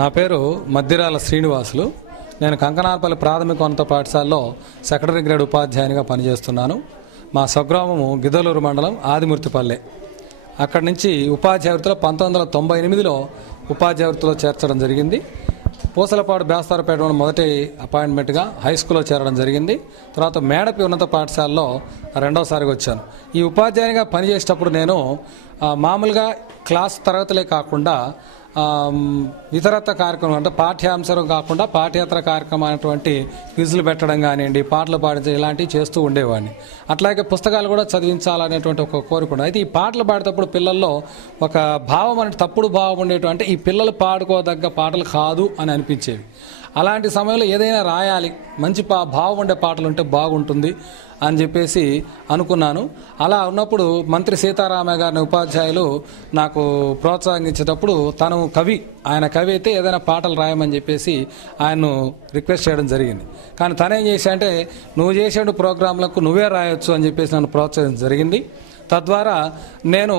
నా పేరు మద్దిరాల శ్రీనివాసులు. నేను కంకనార్పల్లి ప్రాథమికోన్నత పాఠశాలలో సెకండరీ గ్రేడ్ ఉపాధ్యాయునిగా పనిచేస్తున్నాను. మా స్వగ్రామము గిద్దలూరు మండలం ఆదిమూర్తిపల్లె. అక్కడి నుంచి ఉపాధ్యాయ వృత్తిలో 1998లో ఉపాధ్యాయ వృత్తిలో చేర్చడం జరిగింది. పూసలపాడు బేస్తారపేట మొదటి అపాయింట్మెంట్గా హై స్కూల్లో చేరడం జరిగింది. తర్వాత మేడపి ఉన్నత పాఠశాలలో రెండోసారిగా వచ్చాను. ఈ ఉపాధ్యాయునిగా పనిచేసేటప్పుడు నేను మామూలుగా క్లాస్ తరగతులే కాకుండా ఇతరత్ర కార్యక్రమం అంటే పాఠ్యాంశం కాకుండా పాఠ్యేతర కార్యక్రమం అనేటువంటి క్విజులు పెట్టడం కానివ్వండి, పాటలు పాడించడం ఇలాంటివి చేస్తూ ఉండేవాడిని. అట్లాగే పుస్తకాలు కూడా చదివించాలనేటువంటి ఒక కోరిక. అయితే ఈ పాటలు పాడేటప్పుడు పిల్లల్లో ఒక భావం అంటే తప్పుడు భావం ఉండేటువంటి ఈ పిల్లలు పాడుకోదగ్గ పాటలు కాదు అని అనిపించేవి. అలాంటి సమయంలో ఏదైనా రాయాలి, మంచి భావం ఉండే పాటలు ఉంటే బాగుంటుంది అని చెప్పేసి అనుకున్నాను. అలా ఉన్నప్పుడు మంత్రి సీతారామయ్య గారిని ఉపాధ్యాయులు నాకు ప్రోత్సహించేటప్పుడు తను కవి, ఆయన కవి అయితే ఏదైనా పాటలు రాయమని చెప్పేసి ఆయన్ను రిక్వెస్ట్ చేయడం జరిగింది. కానీ తనేం చేశాడంటే నువ్వు చేసే ప్రోగ్రాంలకు నువ్వే రాయొచ్చు అని చెప్పేసి నన్ను ప్రోత్సహించడం జరిగింది. తద్వారా నేను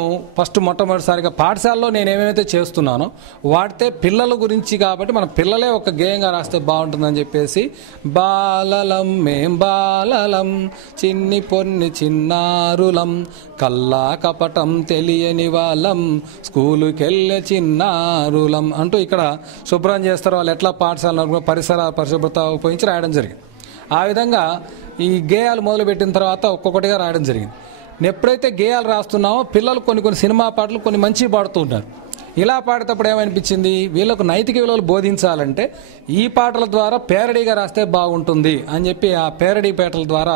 మొట్టమొదటిసారిగా పాఠశాలలో నేను ఏమేమైతే చేస్తున్నానో వాడితే పిల్లల గురించి కాబట్టి మన పిల్లలే ఒక గేయంగా రాస్తే బాగుంటుందని చెప్పేసి బాలలం మేం బాలలం చిన్ని పొన్ని చిన్నారులం కల్లా కపటం తెలియని వాళ్ళం స్కూలుకెళ్ళే చిన్నారులం అంటూ ఇక్కడ శుభ్రం చేస్తారు. వాళ్ళు ఎట్లా పాఠశాల పరిసర పరిశుభ్రత ఉపయోగించి రాయడం జరిగింది. ఆ విధంగా ఈ గేయాలు మొదలుపెట్టిన తర్వాత ఒక్కొక్కటిగా రాయడం జరిగింది. ఎప్పుడైతే గేయాలు రాస్తున్నామో పిల్లలు కొన్ని సినిమా పాటలు కొన్ని మంచి పాడుతూ ఉంటారు. ఇలా పాడేటప్పుడు ఏమనిపించింది, వీళ్ళకు నైతిక విలువలు బోధించాలంటే ఈ పాటల ద్వారా పేరడీగా రాస్తే బాగుంటుంది అని చెప్పి ఆ పేరడీ పాటల ద్వారా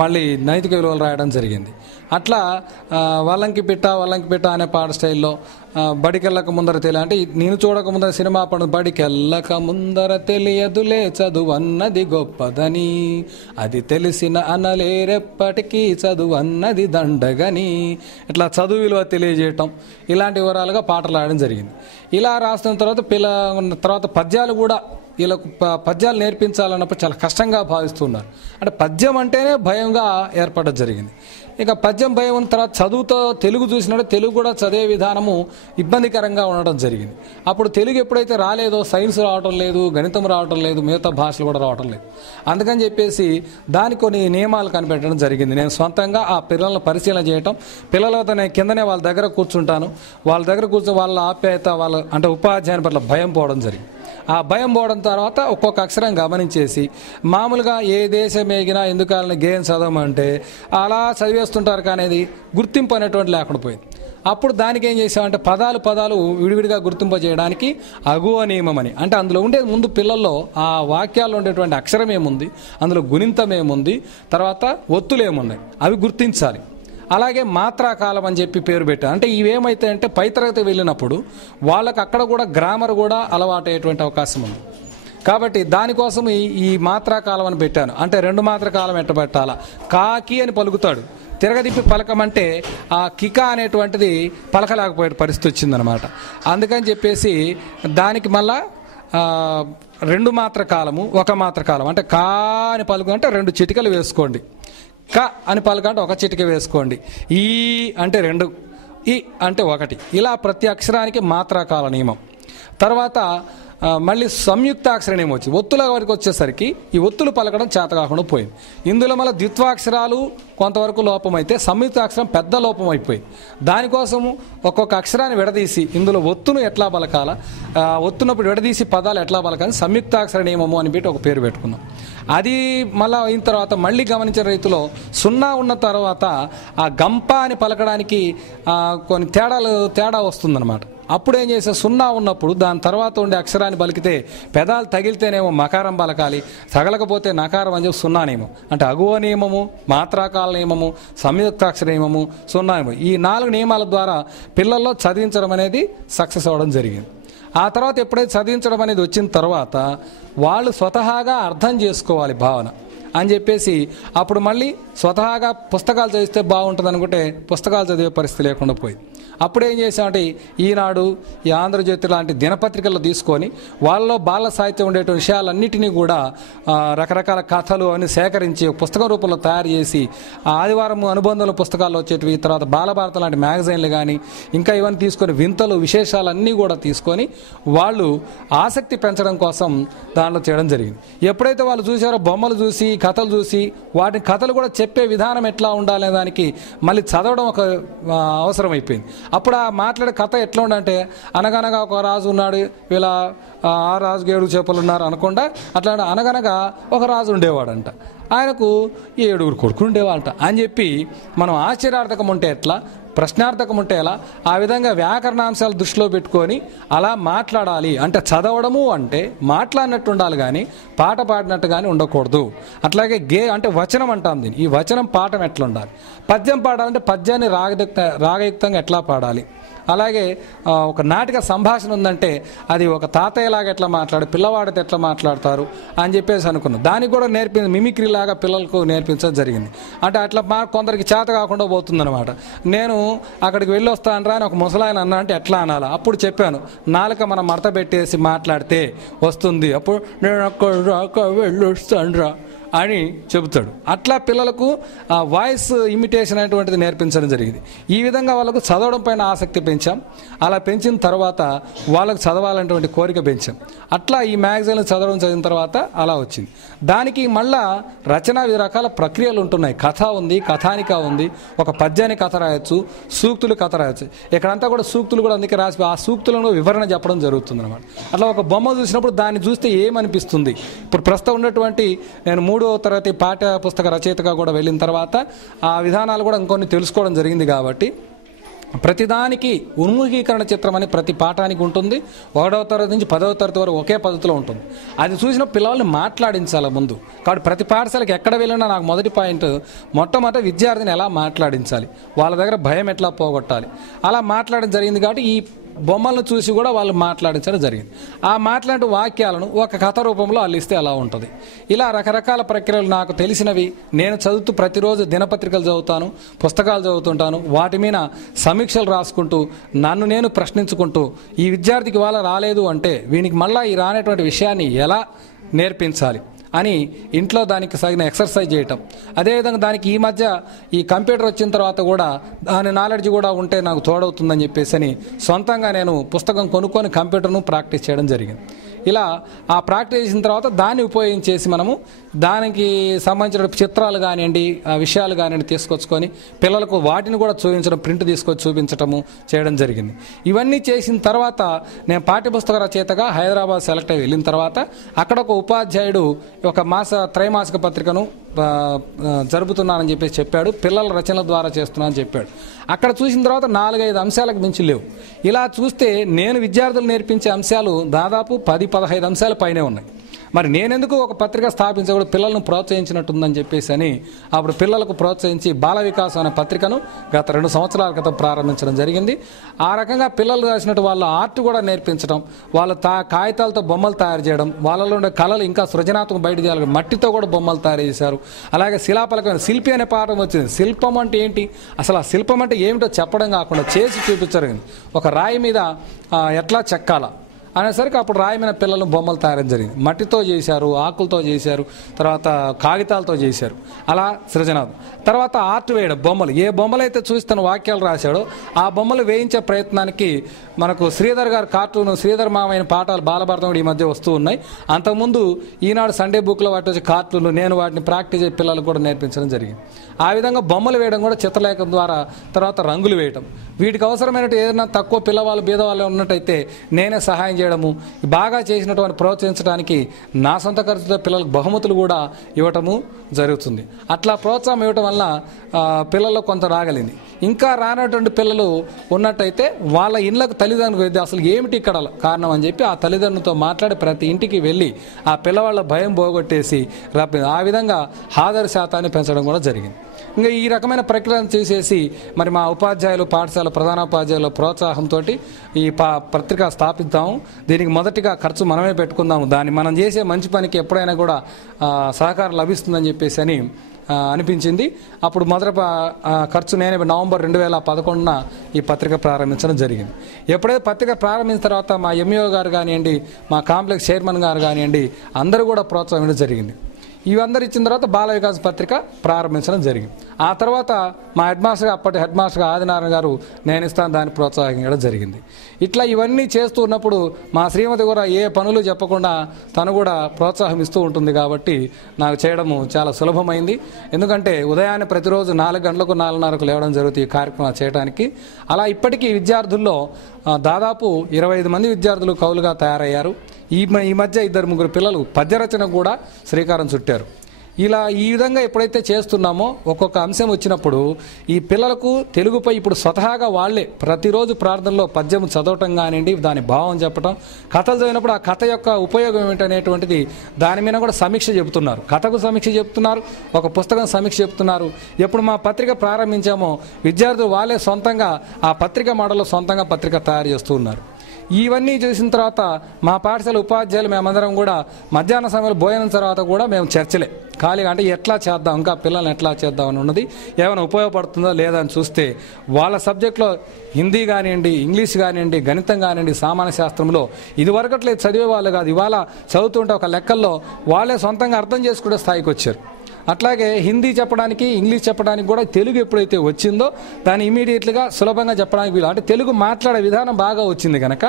మళ్ళీ నైతిక విలువలు రాయడం జరిగింది. అట్లా వల్లంకి పిట్ట అనే పాట స్టైల్లో బడికెళ్ళక ముందర తెలియ అంటే నేను చూడక ముందర సినిమా పాట బడికెళ్ళక ముందర తెలియదులే చదువు అన్నది గొప్పదని అది తెలిసిన అనలేరెప్పటికీ చదువు అన్నది దండగని ఇట్లా చదువు విలువ తెలియజేయటం ఇలాంటి వివరాలుగా పాటలు రాయడం జరిగింది. ఇలా రాస్తున్న తర్వాత పద్యాలు కూడా వీళ్ళకు పద్యాలు నేర్పించాలన్నప్పుడు చాలా కష్టంగా భావిస్తున్నారు. అంటే పద్యం అంటేనే భయంగా ఏర్పడడం జరిగింది. ఇక పద్యం భయం ఉన్న తర్వాత చదువుతో తెలుగు చూసినట్టు తెలుగు కూడా చదివే విధానము ఇబ్బందికరంగా ఉండడం జరిగింది. అప్పుడు తెలుగు ఎప్పుడైతే రాలేదో సైన్స్ రావటం లేదు, గణితం రావటం లేదు, మిగతా భాషలు కూడా రావటం లేదు. అందుకని చెప్పేసి దానికి కొన్ని నియమాలు కనిపెట్టడం జరిగింది. నేను సొంతంగా ఆ పిల్లలను పరిశీలన చేయటం, పిల్లలతో నేను కిందనే వాళ్ళ దగ్గర కూర్చుంటాను. వాళ్ళ దగ్గర కూర్చొని వాళ్ళ ఆప్యాయత అంటే ఉపాధ్యాయుని పట్ల భయం పోవడం జరిగింది. ఆ భయం పోవడం తర్వాత ఒక్కొక్క అక్షరం గమనించేసి మామూలుగా ఏ దేశం ఎగినా ఎందుకాలని గేయం చదవమంటే అలా చదివేస్తుంటారు, కానీ అది గుర్తింపు అనేటువంటి లేకుండా పోయింది. అప్పుడు దానికి ఏం చేసామంటే పదాలు విడివిడిగా గుర్తింపు చేయడానికి అగువ నియమం అని, అంటే అందులో ఉండేది ముందు పిల్లల్లో ఆ వాక్యాల్లో ఉండేటువంటి అక్షరం ఏముంది, అందులో గుణింతం ఏముంది, తర్వాత ఒత్తులు ఏమున్నాయి అవి గుర్తించాలి. అలాగే మాత్రాకాలం అని చెప్పి పేరు పెట్టారు. అంటే ఇవేమైతే అంటే పై తరగతి వెళ్ళినప్పుడు వాళ్ళకి అక్కడ కూడా గ్రామర్ కూడా అలవాటయ్యేటువంటి అవకాశం ఉంది. కాబట్టి దానికోసం ఈ మాత్రాకాలం అని పెట్టాను. అంటే 2 మాత్రకాలం ఎట్ట పెట్టాలా, కాకి అని పలుకుతాడు, తిరగదిప్పి పలకమంటే ఆ కిక అనేటువంటిది పలకలేకపోయే పరిస్థితి వచ్చిందనమాట. అందుకని చెప్పేసి దానికి మళ్ళా 2 మాత్రకాలము 1 మాత్రకాలం అంటే కా అని పలుకు అంటే 2 చిటికలు వేసుకోండి, క అని పలకంటే 1 చిటిక వేసుకోండి, ఈ అంటే 2, ఈ అంటే 1, ఇలా ప్రతి అక్షరానికి మాత్రాకాల నియమం. తర్వాత మళ్ళీ సంయుక్తాక్షర నియమం వచ్చి ఒత్తుల వరకు వచ్చేసరికి ఈ ఒత్తులు పలకడం చేత కాకుండా పోయింది. ఇందులో మళ్ళీ ద్విత్వాక్షరాలు కొంతవరకు లోపం అయితే సంయుక్తాక్షరం పెద్ద లోపం అయిపోయింది. దానికోసము ఒక్కొక్క అక్షరాన్ని విడదీసి ఇందులో ఒత్తును ఎట్లా పలకాలా, ఒత్తునప్పుడు విడదీసి పదాలు ఎట్లా పలకాలి సంయుక్తాక్షర నియమము అని పెట్టి ఒక పేరు పెట్టుకున్నాం. అది మళ్ళీ అయిన తర్వాత మళ్ళీ గమనించిన రీతిలో 0 ఉన్న తర్వాత ఆ గంప అని పలకడానికి కొన్ని తేడా వస్తుందన్నమాట. అప్పుడు ఏం చేసే 0 ఉన్నప్పుడు దాని తర్వాత ఉండే అక్షరాన్ని పలికితే పెదాలు తగిలితేనేమో మకారం పలకాలి, తగలకపోతే నకారం అని చెప్పి 0 నియమం. అంటే అగువ నియమము, మాత్రాకాల నియమము, సంయుక్తాక్షర నియమము, 0 నియమం, ఈ 4 నియమాల ద్వారా పిల్లల్లో చదివించడం అనేది సక్సెస్ అవ్వడం జరిగింది. ఆ తర్వాత ఎప్పుడైతే చదివించడం అనేది వచ్చిన తర్వాత వాళ్ళు స్వతహాగా అర్థం చేసుకోవాలి భావన అని చెప్పేసి అప్పుడు మళ్ళీ స్వతహాగా పుస్తకాలు చదివిస్తే బాగుంటుంది అనుకుంటే పుస్తకాలు చదివే పరిస్థితి లేకుండా పోయింది. అప్పుడు ఏం చేసామంటే ఈనాడు, ఈ ఆంధ్రజ్యోతి లాంటి దినపత్రికల్లో తీసుకొని వాళ్ళలో బాల సాహిత్యం ఉండేటువంటి విషయాలన్నిటినీ కూడా రకరకాల కథలు అని సేకరించి పుస్తకం రూపంలో తయారు చేసి ఆదివారం అనుబంధాల పుస్తకాల్లో వచ్చేటివి, తర్వాత బాలభారత లాంటి మ్యాగజైన్లు కానీ ఇంకా ఇవన్నీ తీసుకొని వింతలు విశేషాలన్నీ కూడా తీసుకొని వాళ్ళు ఆసక్తి పెంచడం కోసం దానిలో చేయడం జరిగింది. ఎప్పుడైతే వాళ్ళు చూసారో బొమ్మలు చూసి కథలు చూసి వాటి కథలు కూడా చెప్పే విధానం ఎట్లా ఉండాలనే దానికి మళ్ళీ చదవడం ఒక అవసరం అయిపోయింది. అప్పుడు ఆ మాట్లాడే కథ ఎట్లా ఉండంటే అనగనగా ఒక రాజు ఉన్నాడు, వీళ్ళ ఆ రాజుకి 7 చేపలు ఉన్నారు అనకుండా అట్లా అనగనగా ఒక రాజు ఉండేవాడంట, ఆయనకు 7 కొడుకులు ఉండేవాళ్ళంట అని చెప్పి మనం ఆశ్చర్యార్థకం ఉంటే ఎట్లా, ప్రశ్నార్థకం ఉంటే ఎలా, ఆ విధంగా వ్యాకరణాంశాలు దృష్టిలో పెట్టుకొని అలా మాట్లాడాలి. అంటే చదవడము అంటే మాట్లాడినట్టు ఉండాలి కానీ పాట పాడినట్టు కానీ ఉండకూడదు. అట్లాగే అంటే వచనం అంటాం దీన్ని. ఈ వచనం పాఠం ఎట్లా ఉండాలి, పద్యం పాడాలంటే పద్యాన్ని రాగయుక్తంగా ఎట్లా పాడాలి, అలాగే ఒక నాటిక సంభాషణ ఉందంటే అది ఒక తాతయ్యలాగా ఎట్లా మాట్లాడు, పిల్లవాడితో ఎట్లా మాట్లాడతారు అని చెప్పేసి అనుకున్నాం. దానికి కూడా మిమిక్రీ లాగా పిల్లలకు నేర్పించడం జరిగింది. అంటే అట్లా కొందరికి చేత కాకుండా పోతుందన్నమాట. నేను అక్కడికి వెళ్ళి వస్తానరా అని ఒక ముసలాయన అన్నా అంటే ఎట్లా అనాలా, అప్పుడు చెప్పాను నాలుక మనం మడత పెట్టేసి మాట్లాడితే వస్తుంది, అప్పుడు నేను అక్కడ వెళ్ళి వస్తానురా అని చెబుతాడు. అట్లా పిల్లలకు వాయిస్ ఇమిటేషన్ అనేటువంటిది నేర్పించడం జరిగింది. ఈ విధంగా వాళ్ళకు చదవడం పైన ఆసక్తి పెంచాం. అలా పెంచిన తర్వాత వాళ్ళకు చదవాలనేటువంటి కోరిక పెంచాం. అట్లా ఈ మ్యాగజైన్లు చదివిన తర్వాత అలా వచ్చింది. దానికి మళ్ళా రచన వివిధ రకాల ప్రక్రియలు ఉంటున్నాయి. కథ ఉంది, కథానిక ఉంది, ఒక పద్యాన్ని కథ రాయొచ్చు, సూక్తులు కథ రాయొచ్చు. ఇక్కడంతా కూడా సూక్తులు కూడా అందుకే రాసి ఆ సూక్తులను వివరణ చెప్పడం జరుగుతుంది అనమాట. అట్లా ఒక బొమ్మ చూసినప్పుడు దాన్ని చూస్తే ఏమనిపిస్తుంది. ఇప్పుడు ప్రస్తుతం ఉన్నటువంటి నేను 3వ తరగతి పాఠ్య పుస్తక రచయితగా కూడా వెళ్ళిన తర్వాత ఆ విధానాలు కూడా ఇంకొన్ని తెలుసుకోవడం జరిగింది. కాబట్టి ప్రతిదానికి ఉన్ముఖీకరణ చిత్రం అని ప్రతి పాఠానికి ఉంటుంది. 1వ తరగతి నుంచి 10వ తరగతి వరకు ఒకే పద్ధతిలో ఉంటుంది. అది చూసిన పిల్లల్ని మాట్లాడించాలి ముందు. కాబట్టి ప్రతి పాఠశాలకు ఎక్కడ వెళ్ళినా నాకు మొదటి పాయింట్ మొట్టమొదటి విద్యార్థిని ఎలా మాట్లాడించాలి, వాళ్ళ దగ్గర భయం ఎట్లా పోగొట్టాలి, అలా మాట్లాడడం జరిగింది. కాబట్టి ఈ బొమ్మలను చూసి కూడా వాళ్ళు మాట్లాడించడం జరిగింది. ఆ మాట్లాడే వాక్యాలను ఒక కథ రూపంలో అల్లిస్తే అలా ఉంటుంది. ఇలా రకరకాల ప్రక్రియలు నాకు తెలిసినవి నేను చదువుతూ ప్రతిరోజు దినపత్రికలు చదువుతాను, పుస్తకాలు చదువుతుంటాను. వాటి మీద సమీక్షలు రాసుకుంటూ నన్ను నేను ప్రశ్నించుకుంటూ ఈ విద్యార్థికి వాళ్ళ రాలేదు అంటే వీనికి మళ్ళీ ఈ రానటువంటి విషయాన్ని ఎలా నేర్పించాలి అని ఇంట్లో దానికి తగిన ఎక్సర్సైజ్ చేయటం. అదేవిధంగా దానికి ఈ మధ్య ఈ కంప్యూటర్ వచ్చిన తర్వాత కూడా దాని నాలెడ్జ్ కూడా ఉంటే నాకు తోడవుతుందని చెప్పేసి అని సొంతంగా నేను పుస్తకం కొనుక్కొని కంప్యూటర్ను ప్రాక్టీస్ చేయడం జరిగింది. ఇలా ఆ ప్రాక్టీస్ చేసిన తర్వాత దాన్ని ఉపయోగించేసి మనము దానికి సంబంధించిన చిత్రాలు కానివ్వండి, ఆ విషయాలు కానివ్వండి తీసుకొచ్చుకొని పిల్లలకు వాటిని కూడా చూపించడం, ప్రింట్ తీసుకొచ్చి చూపించడము చేయడం జరిగింది. ఇవన్నీ చేసిన తర్వాత నేను పాఠ్యపుస్తక రచయితగా హైదరాబాద్ సెలెక్ట్ అయ్యి వెళ్ళిన తర్వాత అక్కడ ఒక ఉపాధ్యాయుడు ఒక త్రైమాసిక పత్రికను జరుపుతున్నానని చెప్పేసి చెప్పాడు. పిల్లల రచనల ద్వారా చేస్తున్నానని చెప్పాడు. అక్కడ చూసిన తర్వాత 4-5 అంశాలకు మించి లేవు. ఇలా చూస్తే నేను విద్యార్థులు నేర్పించే అంశాలు దాదాపు 10-15 అంశాల పైనే ఉన్నాయి. మరి నేనెందుకు ఒక పత్రిక స్థాపించకూడదు, పిల్లలను ప్రోత్సహించినట్టుందని చెప్పేసి అని అప్పుడు పిల్లలకు ప్రోత్సహించి బాల వికాసం అనే పత్రికను గత 2 సంవత్సరాల క్రితం ప్రారంభించడం జరిగింది. ఆ రకంగా పిల్లలు రాసినట్టు వాళ్ళ ఆర్ట్ కూడా నేర్పించడం, వాళ్ళ కాగితాలతో బొమ్మలు తయారు చేయడం, వాళ్ళలో ఉండే కళలు ఇంకా సృజనాత్మక బయట చేయాలి. మట్టితో కూడా బొమ్మలు తయారు చేశారు. అలాగే శిలాపలకమైన శిల్పి అనే పాఠం వచ్చింది. శిల్పం అంటే ఏంటి, అసలు ఆ శిల్పం అంటే ఏమిటో చెప్పడం కాకుండా చేసి చూపించరు. ఒక రాయి మీద ఎట్లా చెక్కాలా అనేసరికి అప్పుడు రాయి మీద పిల్లలు బొమ్మలు తయారు జరిగింది. మట్టితో చేశారు, ఆకులతో చేశారు, తర్వాత కాగితాలతో చేశారు. అలా సృజనాత్మకం. తర్వాత ఆర్ట్ వేయడం, బొమ్మలు ఏ బొమ్మలు అయితే చూసి తన వాక్యాలు రాశాడో ఆ బొమ్మలు వేయించే ప్రయత్నానికి మనకు శ్రీధర్ గారు కార్టూన్, శ్రీధర్ మామైన పాఠాలు బాలభారతం కూడా ఈ మధ్య వస్తూ ఉన్నాయి. అంతకుముందు ఈనాడు సండే బుక్లో వాటి వచ్చి కార్టూన్లు నేను వాటిని ప్రాక్టీస్ చేసి పిల్లలకు కూడా నేర్పించడం జరిగింది. ఆ విధంగా బొమ్మలు వేయడం కూడా చిత్రలేఖం ద్వారా, తర్వాత రంగులు వేయటం, వీటికి అవసరమైనట్టు ఏదైనా తక్కువ పిల్లవాళ్ళు బీదవాళ్ళు ఉన్నట్టయితే నేనే సహాయం చేయడము, బాగా చేసినటువంటి ప్రోత్సహించడానికి నా సొంత ఖర్చుతో పిల్లలకు బహుమతులు కూడా ఇవ్వటము జరుగుతుంది. అట్లా ప్రోత్సాహం ఇవ్వటం వల్ల పిల్లల్లో కొంత రాగలింది. ఇంకా రానటువంటి పిల్లలు ఉన్నట్టయితే వాళ్ళ ఇళ్ళకు తల్లిదండ్రులు అసలు ఏమిటి ఇక్కడ కారణం అని చెప్పి ఆ తల్లిదండ్రులతో మాట్లాడి ప్రతి ఇంటికి వెళ్ళి ఆ పిల్లవాళ్ళ భయం పోగొట్టేసి ఆ విధంగా హాజరు శాతాన్ని పెంచడం కూడా జరిగింది. ఇంకా ఈ రకమైన ప్రక్రియను చేసేసి మరి మా ఉపాధ్యాయులు, పాఠశాల ప్రధానోపాధ్యాయుల ప్రోత్సాహంతో ఈ పత్రిక స్థాపిద్దాము. దీనికి మొదటిగా ఖర్చు మనమే పెట్టుకుందాము, దాన్ని మనం చేసే మంచి పనికి ఎప్పుడైనా కూడా సహకారం లభిస్తుందని చెప్పేసి అని అనిపించింది. అప్పుడు మొదటి ఖర్చు నేనే నవంబర్ 2011 ఈ పత్రిక ప్రారంభించడం జరిగింది. ఎప్పుడైతే పత్రిక ప్రారంభించిన తర్వాత మా ఎంఈఓ గారు కానివ్వండి, మా కాంప్లెక్స్ చైర్మన్ గారు కానివ్వండి, అందరూ కూడా ప్రోత్సాహం జరిగింది. ఇవందరూ ఇచ్చిన తర్వాత బాల వికాస్ పత్రిక ప్రారంభించడం జరిగింది. ఆ తర్వాత మా అప్పటి హెడ్ మాస్టర్గా ఆదినారాయణ గారు నేను ఇస్తాను దాన్ని ప్రోత్సాహించడం జరిగింది. ఇట్లా ఇవన్నీ చేస్తూ ఉన్నప్పుడు మా శ్రీమతి కూడా ఏ పనులు చెప్పకుండా తను కూడా ప్రోత్సాహం ఇస్తూ ఉంటుంది. కాబట్టి నాకు చేయడము చాలా సులభమైంది. ఎందుకంటే ఉదయాన్నే ప్రతిరోజు 4 గంటలకు 4:30కు లేవడం జరుగుతుంది ఈ కార్యక్రమాలు చేయడానికి. అలా ఇప్పటికీ విద్యార్థుల్లో దాదాపు 25 మంది విద్యార్థులు కవులుగా తయారయ్యారు. ఈ మధ్య 2-3 పిల్లలు పద్యరచన కూడా శ్రీకారం చుట్టారు. ఇలా ఈ విధంగా ఎప్పుడైతే చేస్తున్నామో ఒక్కొక్క అంశం వచ్చినప్పుడు ఈ పిల్లలకు తెలుగుపై ఇప్పుడు స్వతహాగా వాళ్ళే ప్రతిరోజు ప్రార్థనలో పద్యం చదవటం కానివ్వండి, దాని భావం చెప్పటం, కథలు చదివినప్పుడు ఆ కథ యొక్క ఉపయోగం ఏమిటనేటువంటిది దాని మీద కూడా సమీక్ష చెబుతున్నారు. కథకు సమీక్ష చెప్తున్నారు, ఒక పుస్తకం సమీక్ష చెప్తున్నారు. ఎప్పుడు మా పత్రిక ప్రారంభించామో విద్యార్థులు వాళ్ళే సొంతంగా ఆ పత్రిక మోడల్లో సొంతంగా పత్రిక తయారు చేస్తూ ఉన్నారు. ఇవన్నీ చూసిన తర్వాత మా పాఠశాల ఉపాధ్యాయులు మేమందరం కూడా మధ్యాహ్న సమయంలో భోజనం తర్వాత కూడా మేము చర్చలే ఖాళీగా, అంటే ఎట్లా చేద్దాం, ఇంకా పిల్లల్ని ఎట్లా చేద్దాం అని ఉన్నది. ఏమైనా ఉపయోగపడుతుందో లేదా అని చూస్తే వాళ్ళ సబ్జెక్టులో హిందీ కానివ్వండి, ఇంగ్లీష్ కానివ్వండి, గణితం కానివ్వండి, సామాన్య శాస్త్రంలో ఇదివరకట్లే చదివే వాళ్ళు కాదు, ఇవాళ చదువుతుంటే ఒక లెక్కల్లో వాళ్ళే సొంతంగా అర్థం చేసుకునే స్థాయికి వచ్చారు. అట్లాగే హిందీ చెప్పడానికి, ఇంగ్లీష్ చెప్పడానికి కూడా తెలుగు ఎప్పుడైతే వచ్చిందో దాన్ని ఇమీడియట్గా సులభంగా చెప్పడానికి వీలు, అంటే తెలుగు మాట్లాడే విధానం బాగా వచ్చింది కనుక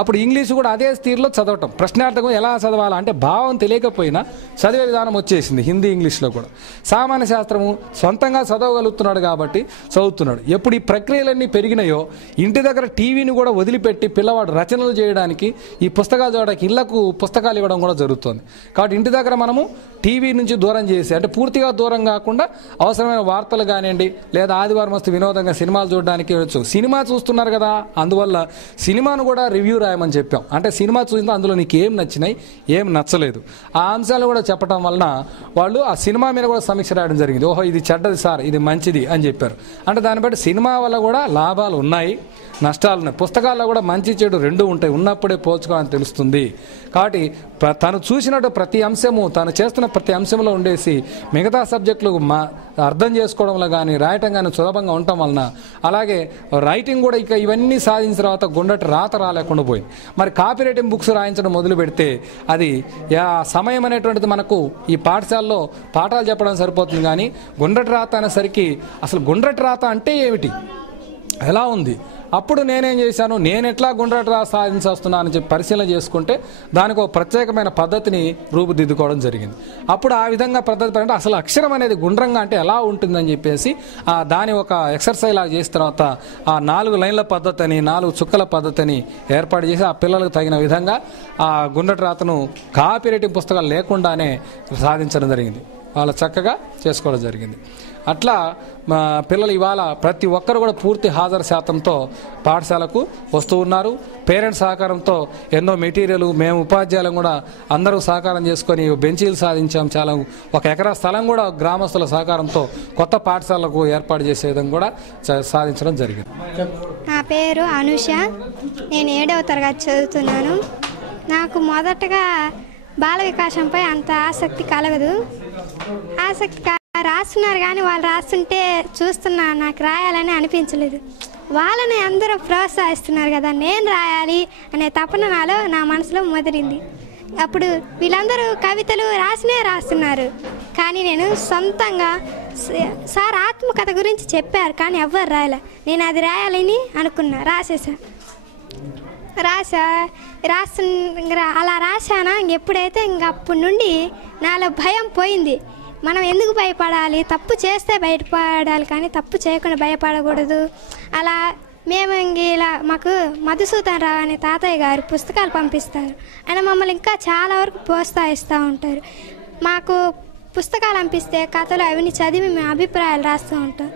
అప్పుడు ఇంగ్లీష్ కూడా అదే స్థితిలో చదవటం, ప్రశ్నార్థకం ఎలా చదవాలా అంటే భావం తెలియకపోయినా చదివే విధానం వచ్చేసింది హిందీ ఇంగ్లీష్లో కూడా. సామాన్య శాస్త్రము సొంతంగా చదవగలుగుతున్నాడు కాబట్టి చదువుతున్నాడు. ఎప్పుడు ఈ ప్రక్రియలన్నీ పెరిగినాయో ఇంటి దగ్గర టీవీని కూడా వదిలిపెట్టి పిల్లవాడు రచనలు చేయడానికి, ఈ పుస్తకాలు చదవడానికి ఇళ్లకు పుస్తకాలు ఇవ్వడం కూడా జరుగుతుంది. కాబట్టి ఇంటి దగ్గర మనము టీవీ నుంచి దూరం చేసి, అంటే పూర్తిగా దూరం కాకుండా అవసరమైన వార్తలు కానివ్వండి, లేదా ఆదివారం వస్తే వినోదంగా సినిమాలు చూడడానికి వచ్చు. సినిమా చూస్తున్నారు కదా, అందువల్ల సినిమాను కూడా రివ్యూ రాయమని చెప్పాం. అంటే సినిమా చూసిందో అందులో నీకు ఏం నచ్చినాయి, ఏం నచ్చలేదు, ఆ అంశాలు కూడా చెప్పడం వలన వాళ్ళు ఆ సినిమా మీద కూడా సమీక్ష రాయడం జరిగింది. ఓహో ఇది చెడ్డది సార్, ఇది మంచిది అని చెప్పారు. అంటే దాన్ని బట్టి సినిమా వల్ల కూడా లాభాలు ఉన్నాయి, నష్టాలు ఉన్నాయి. పుస్తకాల్లో కూడా మంచి చెడు రెండు ఉంటాయి, ఉన్నప్పుడే పోల్చుకోవాలని తెలుస్తుంది. కాబట్టి తను చూసినట్టు ప్రతి అంశము, తను చేస్తున్న ప్రతి అంశంలో ఉండేసి మిగతా సబ్జెక్టులు అర్థం చేసుకోవడంలో కానీ రాయటం కానీ సులభంగా ఉండటం వలన, అలాగే రైటింగ్ కూడా ఇక ఇవన్నీ సాధించిన తర్వాత గుండటి రాత రాలేకుండా పోయింది. మరి కాపీ రైటింగ్ బుక్స్ రాయించడం మొదలు పెడితే అది సమయం అనేటువంటిది మనకు ఈ పాఠశాలలో పాఠాలు చెప్పడం సరిపోతుంది. కానీ గుండ్రటి రాత అనేసరికి అసలు గుండ్రటి రాత అంటే ఏమిటి, ఎలా ఉంది, అప్పుడు నేనేం చేశాను, నేను ఎట్లా గుండ్రటి రాత సాధించేస్తున్నాను అని చెప్పి పరిశీలన చేసుకుంటే దానికి ఒక ప్రత్యేకమైన పద్ధతిని రూపుదిద్దుకోవడం జరిగింది. అప్పుడు ఆ విధంగా పద్ధతి అంటే అసలు అక్షరం అనేది గుండ్రంగా అంటే ఎలా ఉంటుందని చెప్పేసి దాని ఒక ఎక్సర్సైజ్ లాగా చేసిన తర్వాత ఆ 4 లైన్ల పద్ధతిని, 4 చుక్కల పద్ధతిని ఏర్పాటు చేసి ఆ పిల్లలకు తగిన విధంగా ఆ గుండ్రటి రాతను కాపీ రైటింగ్ పుస్తకాలు లేకుండానే సాధించడం జరిగింది. వాళ్ళు చక్కగా చేసుకోవడం జరిగింది. అట్లా మా పిల్లలు ఇవాళ ప్రతి ఒక్కరు కూడా పూర్తి హాజరు శాతంతో పాఠశాలకు వస్తూ ఉన్నారు. పేరెంట్స్ సహకారంతో ఎన్నో మెటీరియల్, మేము ఉపాధ్యాయులం కూడా అందరూ సహకారం చేసుకొని బెంచీలు సాధించాం. చాలా 1 ఎకరా స్థలం కూడా గ్రామస్తుల సహకారంతో కొత్త పాఠశాలకు ఏర్పాటు చేసే విధంగా కూడా సాధించడం జరిగింది. నా పేరు అనుష, నేను 7వ తరగతి చదువుతున్నాను. నాకు మొదటగా బాల వికాసంపై అంత ఆసక్తి కలగదు. రాస్తున్నారు కానీ వాళ్ళు రాస్తుంటే చూస్తున్నా, నాకు రాయాలని అనిపించలేదు. వాళ్ళని అందరూ ప్రోత్సహిస్తున్నారు కదా, నేను రాయాలి అనే తపన నా మనసులో మొదలైంది. అప్పుడు వీళ్ళందరూ కవితలు రాస్తున్నారు కానీ నేను సొంతంగా సార్ ఆత్మకథ గురించి చెప్పారు కానీ ఎవ్వరు రాయలే, నేను అది రాయాలని అనుకున్నా, అలా రాశానా. ఎప్పుడైతే అప్పటి నుండి నాలో భయం పోయింది. మనం ఎందుకు భయపడాలి, తప్పు చేస్తే భయపడాలి కానీ తప్పు చేయకుండా భయపడకూడదు. అలా మేము ఇలా మాకు మధుసూదన్ రావు అనే తాతయ్య గారు పుస్తకాలు పంపిస్తారు. ఆయన మమ్మల్ని ఇంకా చాలా వరకు ప్రోత్సహిస్తూ ఉంటారు. మాకు పుస్తకాలు పంపిస్తే కథలు అవన్నీ చదివి మేము అభిప్రాయాలు రాస్తూ ఉంటాం.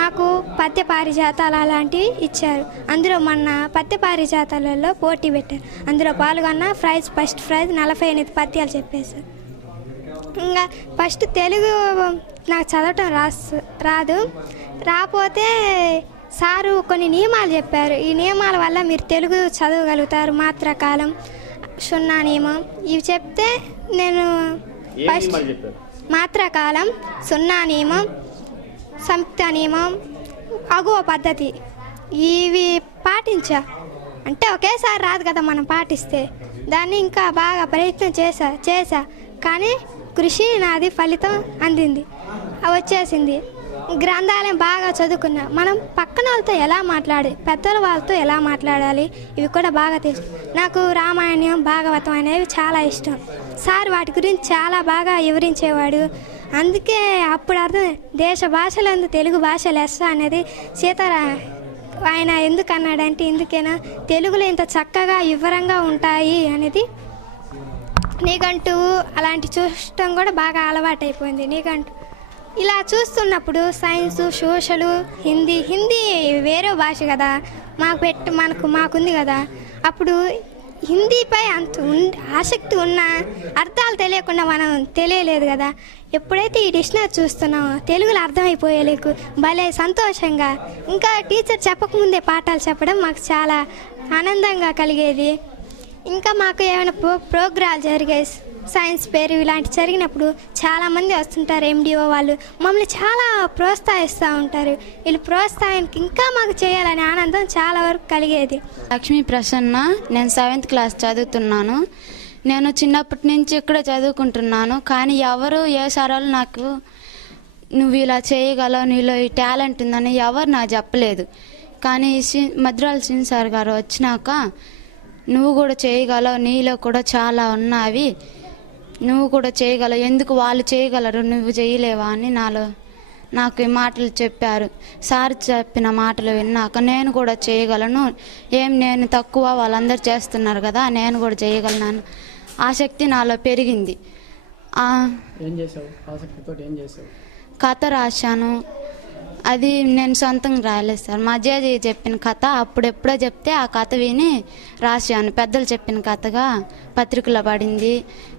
మాకు పద్య పారిజాతాలు అలాంటివి ఇచ్చారు. అందులో మొన్న పద్య పారిజాతాలలో పోటీ పెట్టారు. అందులో పాల్గొన్న ఫస్ట్ ప్రైజ్ 48 పద్యాలు చెప్పేశారు. ఇంకా ఫస్ట్ తెలుగు నాకు చదవటం రాదు. రాకపోతే సారు కొన్ని నియమాలు చెప్పారు. ఈ నియమాల వల్ల మీరు తెలుగు చదవగలుగుతారు. మాత్రకాలం, సున్నా నియమం ఇవి చెప్తే నేను ఫస్ట్ మాత్రకాలం, సున్నా నియమం, సంయుక్త నియమం, అగువ పద్ధతి ఇవి పాటించా. అంటే ఒకేసారి రాదు కదా మనం పాటిస్తే, దాన్ని ఇంకా బాగా ప్రయత్నం చేశా కానీ కృషి నాది ఫలితం అందింది, వచ్చేసింది. గ్రంథాలయం బాగా చదువుకున్నా. మనం పక్కన వాళ్ళతో ఎలా మాట్లాడాలి, పెద్దల వాళ్ళతో ఎలా మాట్లాడాలి ఇవి కూడా బాగా తెలుసు. నాకు రామాయణం, భాగవతం అనేవి చాలా ఇష్టం. సార్ వాటి గురించి చాలా బాగా వివరించేవాడు. అందుకే అప్పుడు అర్థం దేశ భాషలందు తెలుగు భాష లెస్స అనేది ఆయన ఎందుకు అన్నాడంటే ఎందుకైనా తెలుగులో ఇంత చక్కగా వివరంగా ఉంటాయి అనేది. నీకంటూ అలాంటి చూడటం కూడా బాగా అలవాటైపోయింది. నీకంటూ ఇలా చూస్తున్నప్పుడు సైన్సు, సోషలు, హిందీ వేరే భాష కదా మాకుంది కదా. అప్పుడు హిందీపై అంత ఆసక్తి ఉన్న అర్థాలు తెలియకుండా మనం తెలియలేదు కదా. ఎప్పుడైతే ఈ డిక్షనరీ చూస్తున్నామో తెలుగులో అర్థమైపోయేలేకు భలే సంతోషంగా, ఇంకా టీచర్ చెప్పకముందే పాఠాలు చెప్పడం మాకు చాలా ఆనందంగా కలిగేది. ఇంకా మాకు ఏమైనా ప్రోగ్రాలు జరిగాయి, సైన్స్ పేరు ఇలాంటి జరిగినప్పుడు చాలామంది వస్తుంటారు. ఎండిఓ వాళ్ళు మమ్మల్ని చాలా ప్రోత్సహిస్తూ ఉంటారు. వీళ్ళు ప్రోత్సాహానికి ఇంకా మాకు చేయాలనే ఆనందం చాలా వరకు కలిగేది. లక్ష్మీ ప్రసన్న, నేను 7th క్లాస్ చదువుతున్నాను. నేను చిన్నప్పటి నుంచి ఇక్కడ చదువుకుంటున్నాను. కానీ ఎవరు ఏ సారాలు నాకు నువ్వు ఇలా చేయగలవు, నీలో ఈ టాలెంట్ ఉందని ఎవరు నాకు చెప్పలేదు. కానీ మద్రాల శ్రీను సార్ గారు వచ్చినాక నువ్వు కూడా చేయగలవు, నీలో కూడా చాలా ఉన్నవి, నువ్వు కూడా చేయగలవు, ఎందుకు వాళ్ళు చేయగలరు నువ్వు చేయలేవా అని నాకు ఈ మాటలు చెప్పారు. సార్ చెప్పిన మాటలు విన్నాక నేను కూడా చేయగలను, నేను తక్కువ, వాళ్ళందరూ చేస్తున్నారు కదా, నేను కూడా చేయగలను ఆసక్తి నాలో పెరిగింది. కథ రాశాను. అది నేను సొంతంగా రాయలేదు సార్, మా అజయ్ చెప్పిన కథ అప్పుడెప్పుడో చెప్తే ఆ కథ విని రాశాను. పెద్దలు చెప్పిన కథగా పత్రికలో పడింది.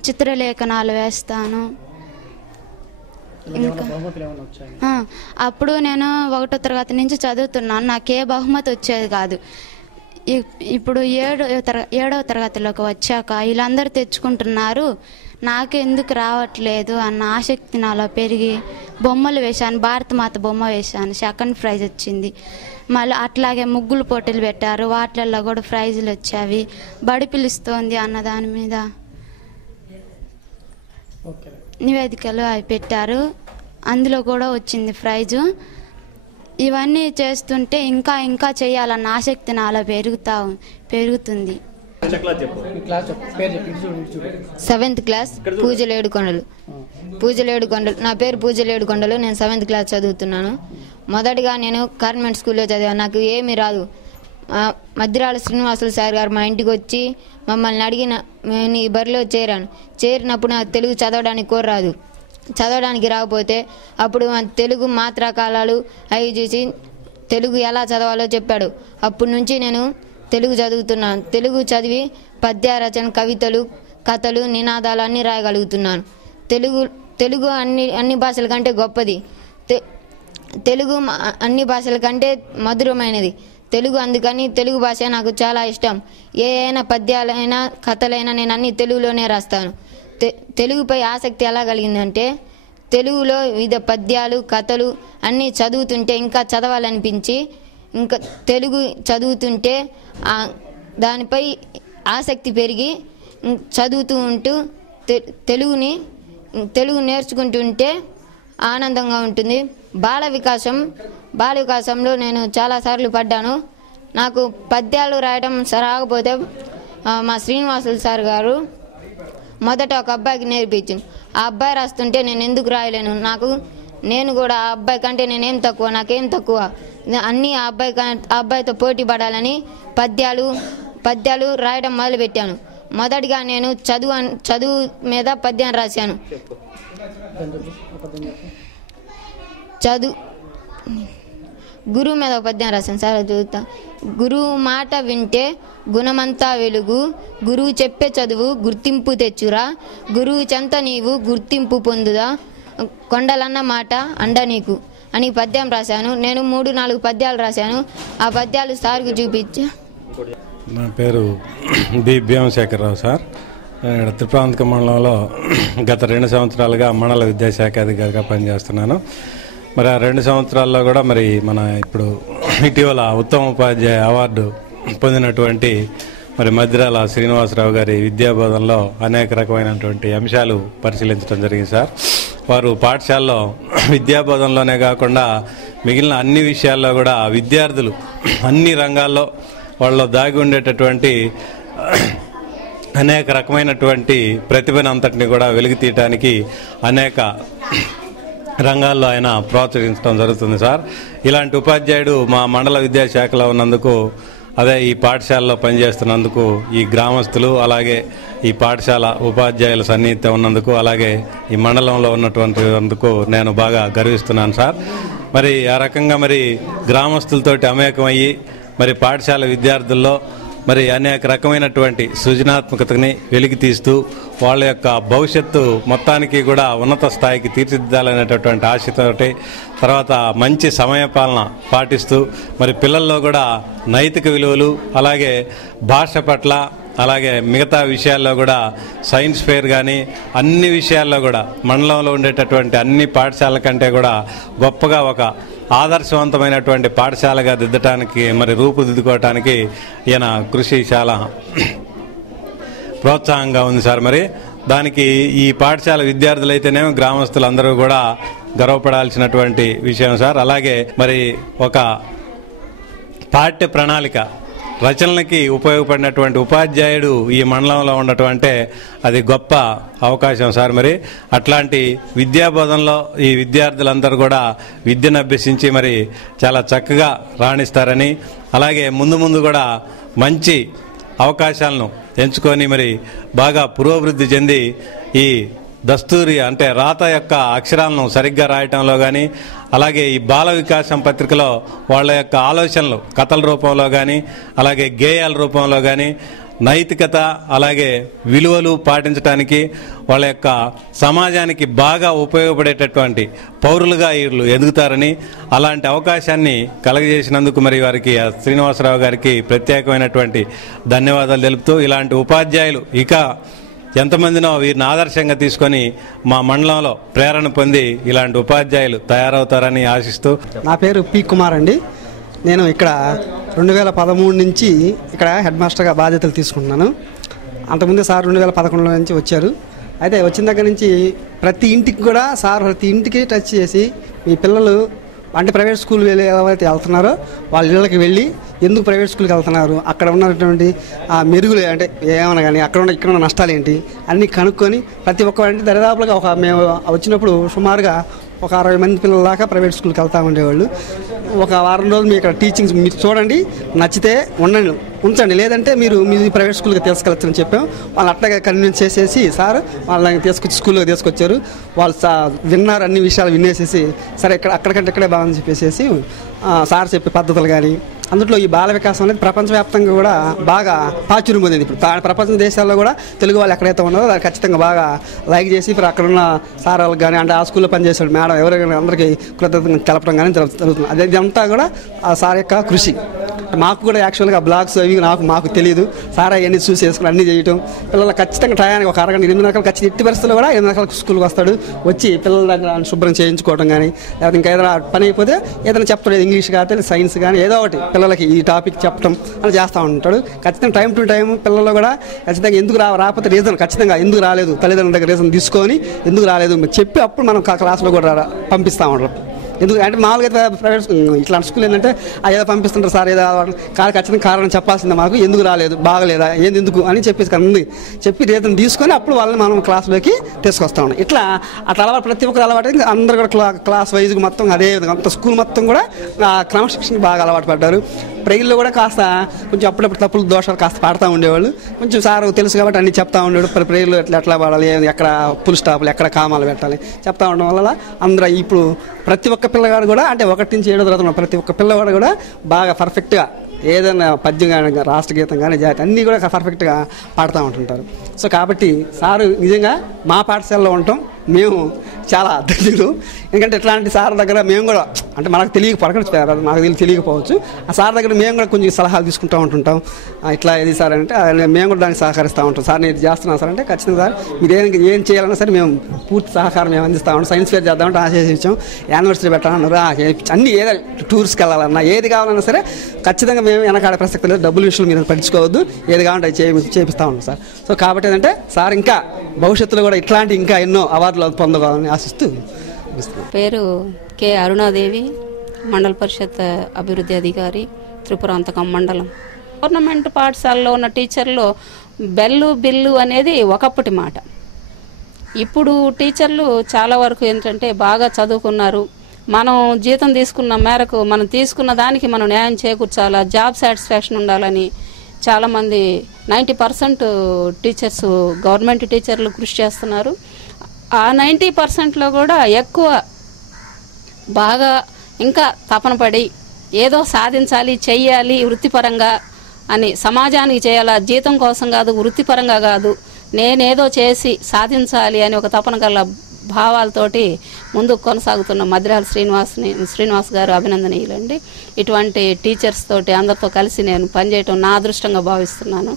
చిత్రలేఖనాలు వేస్తాను. ఇంకా అప్పుడు నేను 1వ తరగతి నుంచి చదువుతున్నాను. నాకే బహుమతి వచ్చేది కాదు. ఇప్పుడు 7వ తరగతిలోకి వచ్చాక వీళ్ళందరూ తెచ్చుకుంటున్నారు, నాకు ఎందుకు రావట్లేదు అన్న ఆసక్తి నాలో పెరిగి బొమ్మలు వేశాను. భారతమాత బొమ్మ వేశాను, 2nd ప్రైజ్ వచ్చింది. మళ్ళీ అట్లాగే ముగ్గులు పోటీలు పెట్టారు, వాటిల్లో కూడా ప్రైజులు వచ్చావి. బడి పిలుస్తోంది అన్న దాని మీద నివేదికలు అవి పెట్టారు, అందులో కూడా వచ్చింది ప్రైజు. ఇవన్నీ చేస్తుంటే ఇంకా ఇంకా చేయాలన్న ఆసక్తి నాలో పెరుగుతుంది. 7th class, పూజలేడుకొండలు. నా పేరు పూజలేడుకొండలు. నేను 7th క్లాస్ చదువుతున్నాను. మొదటిగా నేను కాన్వెంట్ స్కూల్లో చదివాను. నాకు ఏమీ రాదు. మద్రాల శ్రీనివాసులు సార్ గారు మా ఇంటికి వచ్చి మమ్మల్ని అడిగిన నేను ఈ బరిలో చేరినప్పుడు నాకు తెలుగు చదవడానికి కూడా రాదు. చదవడానికి రాకపోతే అప్పుడు తెలుగు మాత్రకాలాలు అవి చూసి తెలుగు ఎలా చదవాలో చెప్పాడు. అప్పటి నుంచి నేను తెలుగు చదువుతున్నాను. తెలుగు చదివి పద్య రచన, కవితలు, కథలు, నినాదాలు అన్నీ రాయగలుగుతున్నాను. తెలుగు అన్ని భాషల కంటే గొప్పది. తెలుగు అన్ని భాషల కంటే మధురమైనది తెలుగు. అందుకని తెలుగు భాష నాకు చాలా ఇష్టం. ఏమైనా పద్యాలైనా కథలైనా నేను అన్ని తెలుగులోనే రాస్తాను. తెలుగుపై ఆసక్తి ఎలా కలిగిందంటే తెలుగులో వివిధ పద్యాలు, కథలు అన్నీ చదువుతుంటే ఇంకా చదవాలనిపించి, ఇంకా తెలుగు చదువుతుంటే దానిపై ఆసక్తి పెరిగి చదువుతూ ఉంటూ తెలుగు నేర్చుకుంటుంటే ఆనందంగా ఉంటుంది. బాల వికాసంలో నేను చాలాసార్లు పడ్డాను. నాకు పద్యాలు రాయడం రాకపోతే మా శ్రీనివాసులు సార్ గారు మొదట ఒక అబ్బాయికి నేర్పించింది. ఆ అబ్బాయి రాస్తుంటే నేను ఎందుకు రాయలేను, నేను కూడా ఆ అబ్బాయి కంటే నాకేం తక్కువ, అన్నీ ఆ అబ్బాయితో పోటీ పడాలని పద్యాలు రాయడం మొదలుపెట్టాను. మొదటిగా నేను చదువు మీద పద్యం రాశాను. గురువు మీద ఒక పద్యం రాశాను సార్, చదువుతా. గురువు మాట వింటే గుణమంతా వెలుగు, గురువు చెప్పే చదువు గుర్తింపు తెచ్చురా, గురువు చెంత నీవు గుర్తింపు పొందుదా, కొండలన్న మాట అండ నీకు అని పద్యం రాశాను. నేను 3-4 పద్యాలు రాశాను. ఆ పద్యాలు సార్కు చూపించా. నా పేరు బి భీమశేఖరరావు సార్. నేను త్రిప్రాంతక మండలంలో గత 2 సంవత్సరాలుగా మండల విద్యాశాఖ అధికారిగా పనిచేస్తున్నాను. మరి ఆ 2 సంవత్సరాల్లో కూడా మరి మన ఇప్పుడు ఇటీవల ఉత్తమ ఉపాధ్యాయ అవార్డు పొందినటువంటి మరి మద్దిరాల శ్రీనివాసరావు గారి విద్యాబోధనలో అనేక రకమైనటువంటి అంశాలు పరిశీలించడం జరిగింది సార్. వారు పాఠశాలలో విద్యాబోధనలోనే కాకుండా మిగిలిన అన్ని విషయాల్లో కూడా విద్యార్థులు అన్ని రంగాల్లో వాళ్ళలో దాగి ఉండేటటువంటి అనేక రకమైనటువంటి ప్రతిభను అంతటిని కూడా వెలికి తీయటానికి అనేక రంగాల్లో ఆయన ప్రోత్సహించడం జరుగుతుంది సార్. ఇలాంటి ఉపాధ్యాయుడు మా మండల విద్యాశాఖలో ఉన్నందుకు, అదే ఈ పాఠశాలలో పనిచేస్తున్నందుకు, ఈ గ్రామస్తులు అలాగే ఈ పాఠశాల ఉపాధ్యాయుల సన్నిహిత్యం ఉన్నందుకు, అలాగే ఈ మండలంలో ఉన్నటువంటిందుకు నేను బాగా గర్విస్తున్నాను సార్. మరి ఆ రకంగా మరి గ్రామస్తులతోటి అమేకమయ్యి మరి పాఠశాల విద్యార్థుల్లో మరి అనేక రకమైనటువంటి సృజనాత్మకతని వెలికి తీస్తూ వాళ్ళ యొక్క భవిష్యత్తు మొత్తానికి కూడా ఉన్నత స్థాయికి తీర్చిదిద్దాలనేటటువంటి ఆశతోటి, తర్వాత మంచి సమయపాలన పాటిస్తూ మరి పిల్లల్లో కూడా నైతిక విలువలు, అలాగే భాష పట్ల, అలాగే మిగతా విషయాల్లో కూడా సైన్స్ ఫెయిర్ కానీ అన్ని విషయాల్లో కూడా మండలంలో ఉండేటటువంటి అన్ని పాఠశాలల కంటే కూడా గొప్పగా ఒక ఆదర్శవంతమైనటువంటి పాఠశాలగా దిద్దటానికి మరి రూపుదిద్దుకోవటానికి ఈయన కృషి చాలా ప్రోత్సాహంగా ఉంది సార్. మరి దానికి ఈ పాఠశాల విద్యార్థులైతేనేమో గ్రామస్తులందరూ కూడా గర్వపడాల్సినటువంటి విషయం సార్. అలాగే మరి ఒక పాఠ్య ప్రణాళిక రచనలకి ఉపయోగపడినటువంటి ఉపాధ్యాయుడు ఈ మండలంలో ఉండటం అంటే అది గొప్ప అవకాశం సార్. మరి అట్లాంటి విద్యాబోధనలో ఈ విద్యార్థులందరూ కూడా విద్యను అభ్యసించి మరి చాలా చక్కగా రాణిస్తారని, అలాగే ముందు కూడా మంచి అవకాశాలను ఎంచుకొని మరి బాగా పురోభివృద్ధి చెంది ఈ దస్తూరి అంటే రాత యొక్క అక్షరాలను సరిగ్గా రాయటంలో కానీ, అలాగే ఈ బాల వికాసం పత్రికలో వాళ్ళ యొక్క ఆలోచనలు కథల రూపంలో కానీ, అలాగే గేయాల రూపంలో కానీ నైతికత అలాగే విలువలు పాటించడానికి, వాళ్ళ యొక్క సమాజానికి బాగా ఉపయోగపడేటటువంటి పౌరులుగా వీళ్ళు ఎదుగుతారని, అలాంటి అవకాశాన్ని కలగజేసినందుకు మరి వారికి శ్రీనివాసరావు గారికి ప్రత్యేకమైనటువంటి ధన్యవాదాలు తెలుపుతూ, ఇలాంటి ఉపాధ్యాయులు ఇక ఎంతమందినో వీరిని ఆదర్శంగా తీసుకొని మా మండలంలో ప్రేరణ పొంది ఇలాంటి ఉపాధ్యాయులు తయారవుతారని ఆశిస్తూ. నా పేరు పి కుమార్ అండి. నేను ఇక్కడ 2013 నుంచి ఇక్కడ హెడ్ మాస్టర్గా బాధ్యతలు తీసుకుంటున్నాను. అంతకుముందే సార్ 2011 నుంచి వచ్చారు. అయితే వచ్చిన దగ్గర నుంచి ప్రతి ఇంటికి కూడా సార్ ప్రతి ఇంటికి టచ్ చేసి మీ పిల్లలు అంటే ప్రైవేట్ స్కూల్ ఎవరైతే వెళ్తున్నారో వాళ్ళ ఇళ్ళకి వెళ్ళి ఎందుకు ప్రైవేట్ స్కూల్కి వెళ్తున్నారు, అక్కడ ఉన్నటువంటి మెరుగులు అంటే ఏమన్నా కానీ అక్కడ ఉన్న నష్టాలు ఏంటి అన్నీ కనుక్కొని ప్రతి ఒక్కరంటే దరిదాపులుగా మేము వచ్చినప్పుడు సుమారుగా ఒక 60 మంది పిల్లల దాకా ప్రైవేట్ స్కూల్కి వెళ్తూ ఉండేవాళ్ళు. ఒక వారం రోజులు మీ ఇక్కడ టీచింగ్స్ మీరు చూడండి, నచ్చితే ఉంచండి, లేదంటే మీరు ప్రైవేట్ స్కూల్కి తీసుకెళ్ళచ్చని చెప్పాం. వాళ్ళు అట్లాగే కన్విన్స్ చేసేసి సార్ వాళ్ళని తీసుకొచ్చి స్కూల్లోకి తీసుకొచ్చారు. వాళ్ళు విన్నారు, అన్ని విషయాలు వినేసేసి సరే అక్కడికంటే ఇక్కడే బాగుంది చెప్పేసి సార్ చెప్పే పద్ధతులు కానీ అందులో ఈ బాల వికాసం అనేది ప్రపంచవ్యాప్తంగా కూడా బాగా ప్రాచుర్యం పొందింది. ఇప్పుడు ప్రపంచ దేశాల్లో కూడా తెలుగు వాళ్ళు ఎక్కడైతే ఉన్నారో దాన్ని ఖచ్చితంగా బాగా లైక్ చేసి ఇప్పుడు అక్కడ ఉన్న సార్ వాళ్ళకి కానీ అంటే ఆ స్కూల్లో పనిచేసే మేడం ఎవరైనా అందరికీ కృతజ్ఞత తెలపడం కానీ జరుగుతుంది. అదంతా కూడా ఆ సార్ యొక్క కృషి. మాకు కూడా యాక్చువల్గా బ్లాగ్స్ అవి మాకు తెలియదు. సార్ అవన్నీ చూసి వేసుకుని అన్నీ చేయటం, పిల్లలు ఖచ్చితంగా టయానికి ఒక అరగంట 8 గంటలకు ఖచ్చితంగా ఎట్టి పరిస్థితుల్లో కూడా 8 గంటలకు స్కూల్కి వస్తాడు. వచ్చి పిల్లల దగ్గర శుభ్రం చేయించుకోవడం కానీ, లేకపోతే ఇంకా ఏదైనా పని అయిపోతే ఏదైనా చెప్తాడు, ఇంగ్లీష్ కానీ సైన్స్ కానీ ఏదో ఒకటి పిల్లలకి ఈ టాపిక్ చెప్పడం అని చేస్తూ ఉంటాడు. ఖచ్చితంగా టైం టు టైం పిల్లలు కూడా ఖచ్చితంగా ఎందుకు రాకపోతే రీజన్ ఖచ్చితంగా ఎందుకు రాలేదు తల్లిదండ్రుల దగ్గర రీజన్ తీసుకొని ఎందుకు రాలేదు చెప్పి అప్పుడు మనం క్లాస్లో కూడా పంపిస్తూ ఉంటాం. ఎందుకు అంటే మామూలుగా ప్రైవేట్ ఇట్లాంటి స్కూల్ ఏంటంటే ఏదో పంపిస్తుంటారు సార్ ఏదో ఖచ్చితంగా కారణం చెప్పాల్సిందే, మాకు ఎందుకు రాలేదు బాగలేదా ఏంది ఎందుకు అని చెప్పి రీజన్ తీసుకొని అప్పుడు వాళ్ళని మనం క్లాస్లోకి తీసుకొస్తా ఉన్నాం. అట్లా అలవాటు ప్రతి ఒక్కరు అలవాటు అందరూ కూడా క్లాస్ వైజ్గా మొత్తం అదే విధంగా అంత స్కూల్ మొత్తం కూడా క్రమశిక్షణకి బాగా అలవాటు పడ్డారు. ప్రేయర్లో కూడా కాస్త కొంచెం అప్పుడప్పుడు తప్పులు దోషాలు కాస్త పాడుతూ ఉండేవాళ్ళు. కొంచెం సార్ తెలుసు కాబట్టి అన్నీ చెప్తా ఉండేవాడు. ప్రేయర్లో ఎట్లా పాడాలి, ఎక్కడ ఫుల్ స్టాప్లు ఎక్కడ కామాలు పెట్టాలి చెప్తా ఉండడం వల్ల అందరూ ఇప్పుడు ప్రతి ఒక్క పిల్లగాడు కూడా అంటే 1 నుంచి 7 తరగతి ప్రతి ఒక్క పిల్లవాడు కూడా బాగా పర్ఫెక్ట్గా ఏదైనా పద్యం కానీ రాష్ట్రగీతం కానీ జాతి అన్నీ కూడా పర్ఫెక్ట్గా పాడుతూ ఉంటుంటారు. సో కాబట్టి సారు నిజంగా మా పాఠశాలలో ఉండటం మేము చాలా ధన్యులు. ఎందుకంటే ఇట్లాంటి సార్ దగ్గర మేము కూడా అంటే మనకు తెలియకపోవచ్చు. ఆ సార్ దగ్గర మేము కూడా కొంచెం సలహాలు తీసుకుంటూ ఉంటుంటాం. ఇట్లా ఏది సార్ అంటే మేము కూడా దానికి సహకరిస్తూ ఉంటాం. సార్ నేను ఇది చేస్తున్నాను సార్ అంటే ఖచ్చితంగా సార్ మీరు ఏం చేయాలన్నా సరే మేము పూర్తి సహకారం మేము అందిస్తూ ఉంటాం. సైన్స్ ఫేర్ చేద్దామంటే ఆశించాం, యానివర్సరీ పెట్టాలన్నారు, అన్ని ఏదైనా టూర్స్కి వెళ్ళాలన్నా ఏది కావాలన్నా సరే ఖచ్చితంగా మేము వెనకాడే ప్రసక్తి లేదు. డబ్బుల విషయంలో మీరు పట్టించుకోవద్దు, ఏది కావాలంటే అది చేపిస్తూ ఉంటాం సార్. సో కాబట్టి ఏంటంటే సార్ ఇంకా భవిష్యత్తులో కూడా ఇట్లాంటి ఇంకా ఎన్నో అవార్డులు పొందగలని ఆశిస్తూ. పేరు కె అరుణాదేవి, మండల పరిషత్ అభివృద్ధి అధికారి, త్రిపురాంతకం మండలం. గవర్నమెంట్ పాఠశాలలో ఉన్న టీచర్లు బిల్లు అనేది ఒకప్పటి మాట. ఇప్పుడు టీచర్లు చాలా వరకు ఏంటంటే బాగా చదువుకున్నారు. మనం జీతం తీసుకున్న మేరకు మనం తీసుకున్న దానికి మనం న్యాయం చేకూర్చాలా, జాబ్ సాటిస్ఫాక్షన్ ఉండాలని చాలామంది 90% టీచర్స్ గవర్నమెంట్ టీచర్లు కృషి చేస్తున్నారు. ఆ 90%లో కూడా ఎక్కువ బాగా ఇంకా తపన పడి ఏదో సాధించాలి, చెయ్యాలి వృత్తిపరంగా అని సమాజానికి చేయాలా, జీతం కోసం కాదు, వృత్తిపరంగా కాదు, నేనేదో చేసి సాధించాలి అని ఒక తపన గల భావాలతోటి ముందుకు కొనసాగుతున్న మద్రాల శ్రీనివాస్ గారు అభినందనీయులండి. ఇటువంటి టీచర్స్ తోటి అందరితో కలిసి నేను పనిచేయటం నా అదృష్టంగా భావిస్తున్నాను.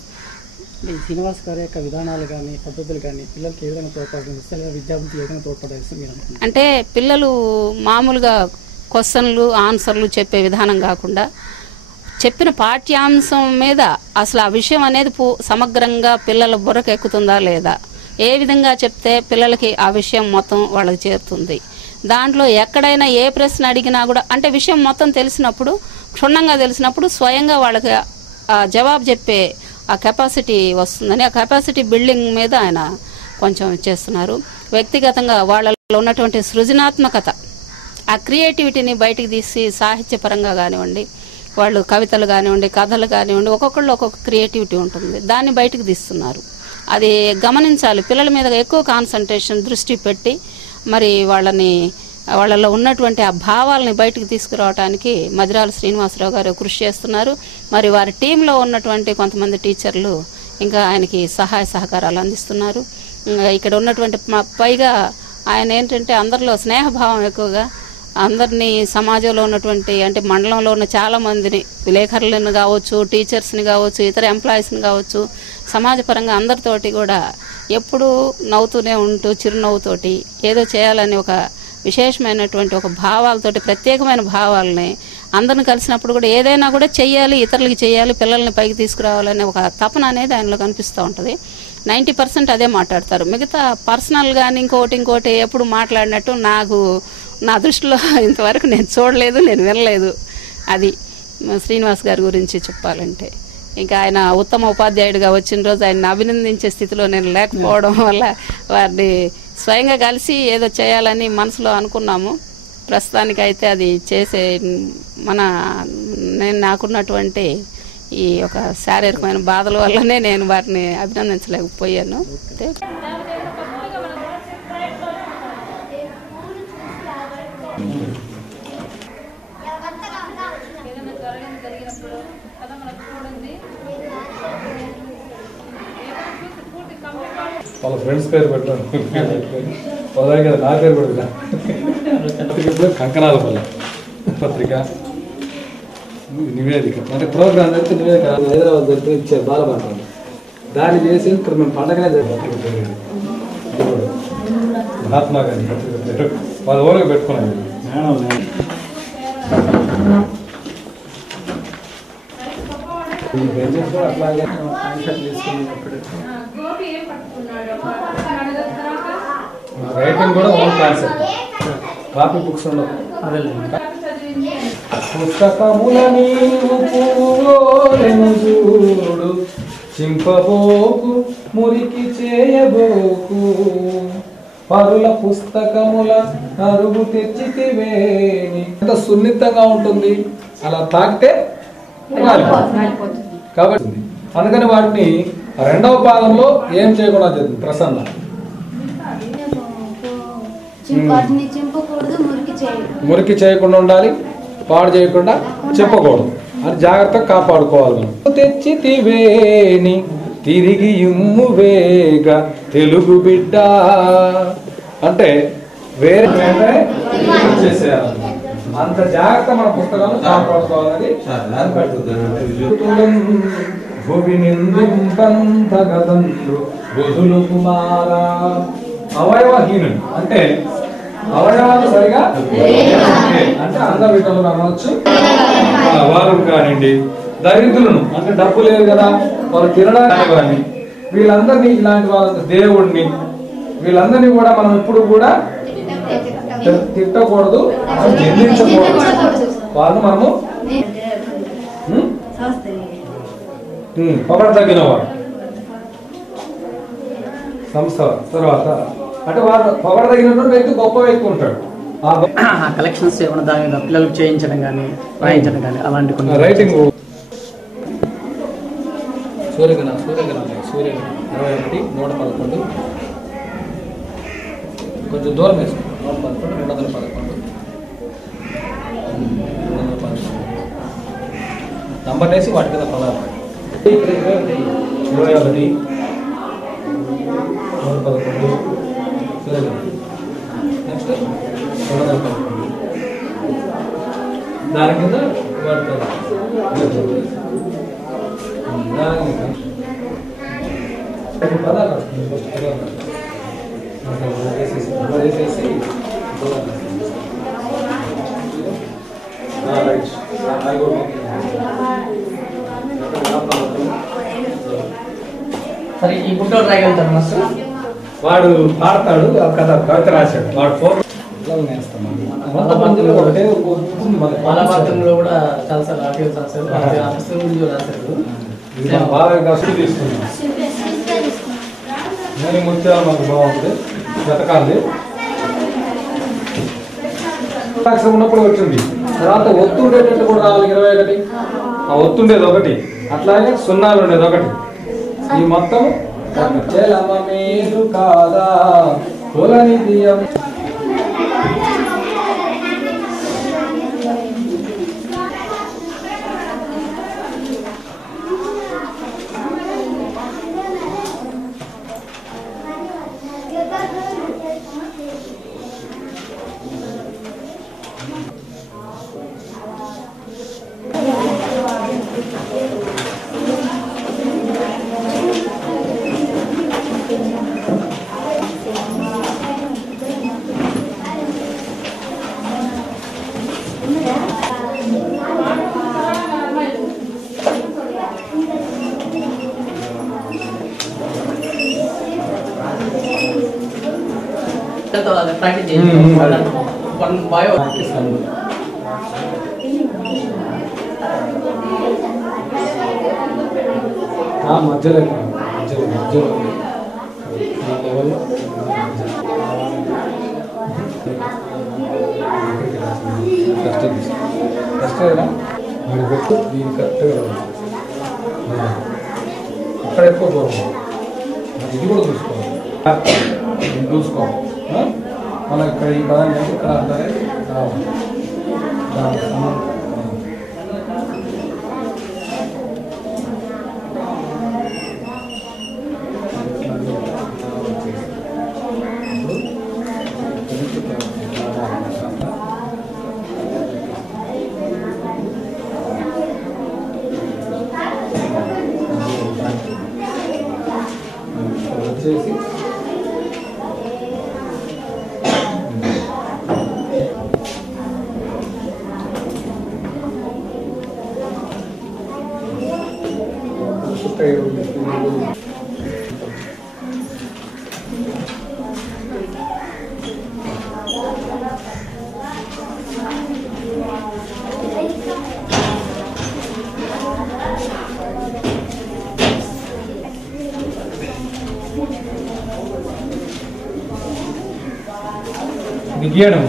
శ్రీనివాస్ గారి యొక్క విధానాలు కానీ పద్ధతులు కానీ పిల్లలకి ఏ విధంగా తోడ్పడుతుంది, విద్యార్థులకు ఏ విధంగా తోడ్పడేస్తుంది మీరు అనుకుంటున్నారు? అంటే పిల్లలు మామూలుగా క్వశ్చన్లు ఆన్సర్లు చెప్పే విధానం కాకుండా చెప్పిన పాఠ్యాంశం మీద అసలు ఆ విషయం అనేది సమగ్రంగా పిల్లల బుర్రకు ఎక్కుతుందా లేదా, ఏ విధంగా చెప్తే పిల్లలకి ఆ విషయం మొత్తం వాళ్ళకి చేరుతుంది, దాంట్లో ఎక్కడైనా ఏ ప్రశ్న అడిగినా కూడా అంటే విషయం మొత్తం తెలిసినప్పుడు, క్షుణ్ణంగా తెలిసినప్పుడు స్వయంగా వాళ్ళకి జవాబు చెప్పే ఆ కెపాసిటీ వస్తుందని ఆ కెపాసిటీ బిల్డింగ్ మీద ఆయన కొంచెం చేస్తున్నారు. వ్యక్తిగతంగా వాళ్ళలో ఉన్నటువంటి సృజనాత్మకత, ఆ క్రియేటివిటీని బయటికి తీసి సాహిత్యపరంగా కానివ్వండి, వాళ్ళు కవితలు కానివ్వండి, కథలు కానివ్వండి, ఒక్కొక్కళ్ళు ఒక్కొక్క క్రియేటివిటీ ఉంటుంది, దాన్ని బయటకు తీస్తున్నారు. అది గమనించాలి. పిల్లల మీద ఎక్కువ కాన్సన్ట్రేషన్ దృష్టి పెట్టి మరి వాళ్ళలో ఉన్నటువంటి ఆ భావాలని బయటకు తీసుకురావడానికి మద్రాల శ్రీనివాసరావు గారు కృషి చేస్తున్నారు. మరి వారి టీంలో ఉన్నటువంటి కొంతమంది టీచర్లు ఇంకా ఆయనకి సహాయ సహకారాలు అందిస్తున్నారు. ఇక్కడ ఉన్నటువంటి పైగా ఆయన ఏంటంటే అందరిలో స్నేహభావం ఎక్కువగా, అందరినీ సమాజంలో ఉన్నటువంటి అంటే మండలంలో ఉన్న చాలామందిని విలేకరులను కావచ్చు, టీచర్స్ని కావచ్చు, ఇతర ఎంప్లాయీస్ని కావచ్చు, సమాజపరంగా అందరితోటి కూడా ఎప్పుడూ నవ్వుతూనే ఉంటూ చిరునవ్వుతోటి ఏదో చేయాలని ఒక విశేషమైనటువంటి ఒక భావాలతోటి, ప్రత్యేకమైన భావాలని అందరిని కలిసినప్పుడు కూడా ఏదైనా కూడా చెయ్యాలి, ఇతరులకి చేయాలి, పిల్లల్ని పైకి తీసుకురావాలనే ఒక తపన అనేది ఆయనలో కనిపిస్తూ ఉంటుంది. 90% అదే మాట్లాడతారు. మిగతా పర్సనల్ కానీ ఇంకోటి ఎప్పుడు మాట్లాడినట్టు నా దృష్టిలో ఇంతవరకు నేను చూడలేదు, నేను వినలేదు. అది శ్రీనివాస్ గారి గురించి చెప్పాలంటే. ఇంకా ఆయన ఉత్తమ ఉపాధ్యాయుడిగా వచ్చిన రోజు ఆయన అభినందించే స్థితిలో నేను లేకపోవడం వల్ల వారిని స్వయంగా కలిసి ఏదో చేయాలని మనసులో అనుకున్నాము. ప్రస్తుతానికైతే అది చేసే నేను నాకున్నటువంటి ఈ ఒక శారీరకమైన బాధల వల్లనే నేను వారిని అభినందించలేకపోయాను. వాళ్ళ ఫ్రెండ్స్ పేరు పెట్టాను, అలాగే నా పేరు పెడతా. కంకనాలపల్లి పత్రిక నివేదిక అంటే ప్రోగ్రామ్ జరిగితే నివేదిక హైదరాబాద్ జరిగితే ఇచ్చారు బాలభారతం, దాన్ని చేసి ఇక్కడ మేము పండగనే పత్రిక పేరు మహాత్మా గాంధీ పత్రిక పేరు వాళ్ళ ఊరికి పెట్టుకున్నాను. అట్లాగే రైటింగ్ కూడా ఓన్ కాన్సెప్ట్, కాపీ బుక్స్ ఉండవు. పుస్తకముల నీవు పువ్వోలెను చూడు, చింపబోకు మురికి చేయబోకు, పరుల పుస్తకముల అరుగు తెచ్చితివేని. ఎంత సున్నితంగా ఉంటుంది, అలా తాకితే కాబట్టి అందుకని వాటిని రెండవ పాదంలో ఏం చేయకుండా చేస్తుంది ప్రసన్న. మురికి చేయకుండా ఉండాలి, పాడు చేయకుండా చెప్పకూడదు, అది జాగ్రత్తగా కాపాడుకోవాలి. తెచ్చితివేని తిరిగి ఇమ్ము వేగ తెలుగు బిడ్డ అంటే వేరే చేసేయాలి. అంత జాగ్రత్త మన పుస్తకాలు కాపాడుకోవాలని భూమి నిందింపంతగదండ్రు బుధులు కుమార. అవయవహీనుడు అంటే అవయవాలు సరిగా అంటే అంగవికలు అనవచ్చు, వారు కానివ్వండి. దరిద్రులను అంటే డబ్బు లేదు కదా వాళ్ళు తినడానికి కానీ వీళ్ళందరినీ ఇలాంటి వాళ్ళ దేవుడిని వీళ్ళందరినీ కూడా మనం ఎప్పుడు కూడా తిట్టకూడదు, నిందించకూడదు. వాళ్ళు మనము పొగడదగిన వారు సంస్థ. తర్వాత అంటే వారు పొగడదగినటువంటి వ్యక్తి గొప్ప వ్యక్తి ఉంటాడు. కలెక్షన్స్ ఏమైనా దాని మీద పిల్లలకు చేయించడం కానీ రాయించడం కానీ అలాంటి కొన్ని రైటింగ్. సూర్యగ్రహణం 21 111 కొంచెం దూరం వేసుకోండి. 111 211 నంబర్ వేసి వాటి కింద పదాలు 21 111 సూర్యగ్రహణం. నెక్స్ట్ 211 దాని కింద వాటి పదాలు వేసేసి సరే ఈ గుంటూరు రాయగలుగుతారు మాస్టర్. వాడు పాడతాడు కవిత రాశాడు వాడు ఫోన్ బాలభారతంలో కూడా చాలాసార్లు ఆర్టికల్స్ రాశారు, ఆఫీసర్ గురించి రాశారు. బాగా తీసుకున్నాం. నేను ముత్యాలు మాకు బాగుంది వెతకాలి. ఉన్నప్పుడు వచ్చింది తర్వాత ఒత్తుండేటట్టు కూడా రావాలి. 21 ఆ ఒత్తుండేది ఒకటి, అట్లాగే సున్నాలు ఉండేది ఒకటి. ఈ మొత్తం మీరు కాదా కులనిధియం. ప్రాక్టీస్ చేయండి. మధ్యలో దీని కరెక్ట్గా అక్కడ ఎక్కువ దూరం ఇది కూడా చూసుకోవాలి. చూసుకోవాలి మనం ఇక్కడ ఈ పదాన్ని ఇక్కడ అంటారే వచ్చేసి గీయడం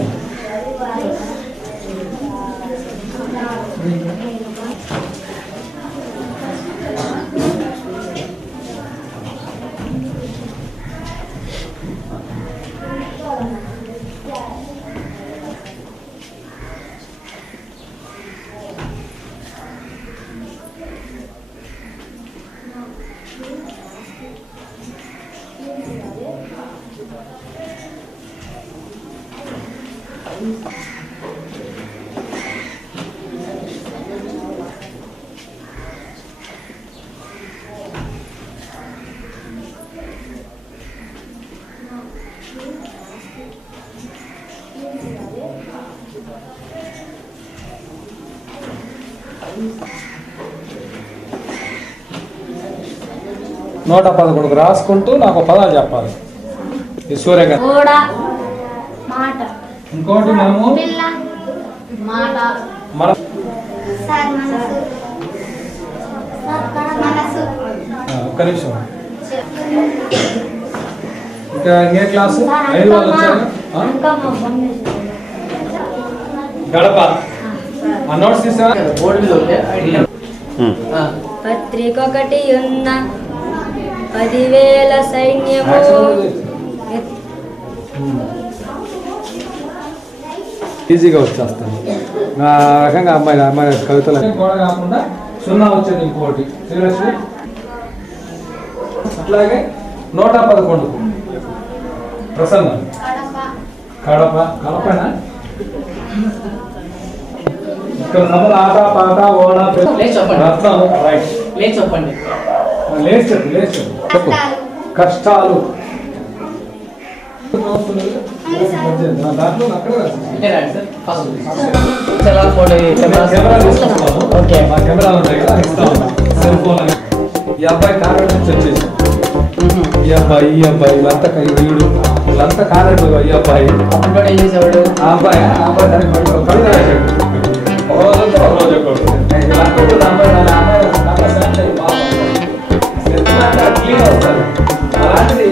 111 రాసుకుంటూ నాకు పదాలు చెప్పాలి. ఈ సూర్య గారు ఇంకోటి మనము మన ఒక్క నిమిషం. ఇంకా ఇంకే క్లాసు 5 వాళ్ళు వచ్చారు. గడప ఆ నోట్స్ తీసా పత్రిక ఒకటి ఉన్న 10,000 సైన్యము. ఈజీగా వచ్చేస్తాను. నా రకంగా అమ్మాయి కవితలు కూడా కాకుండా 0 వచ్చేది ఇంకోటి శ్రీలక్ష్మి. అట్లాగే 111 ప్రసన్న కడపనా ఇక్కడ సభలు ఆట పాట ఓడ రత్నం రైట్ లేచి చెప్పు. కష్టాలు దాంట్లో అక్కడ కెమెరాలు ఉంటాయి కదా ఇస్తాం. సెల్ ఫోన్ ఈ అబ్బాయి కారణం నుంచి వచ్చేసి ఈ అబ్బాయి వీళ్ళంతా వీళ్ళంతా కారణం. ఈ అబ్బాయి ఆ అబ్బాయి దానికి కవిత రాశాడు. ఒక రోజంతా ఒక రోజు క్లీన్ అవుతారు. అలాంటిది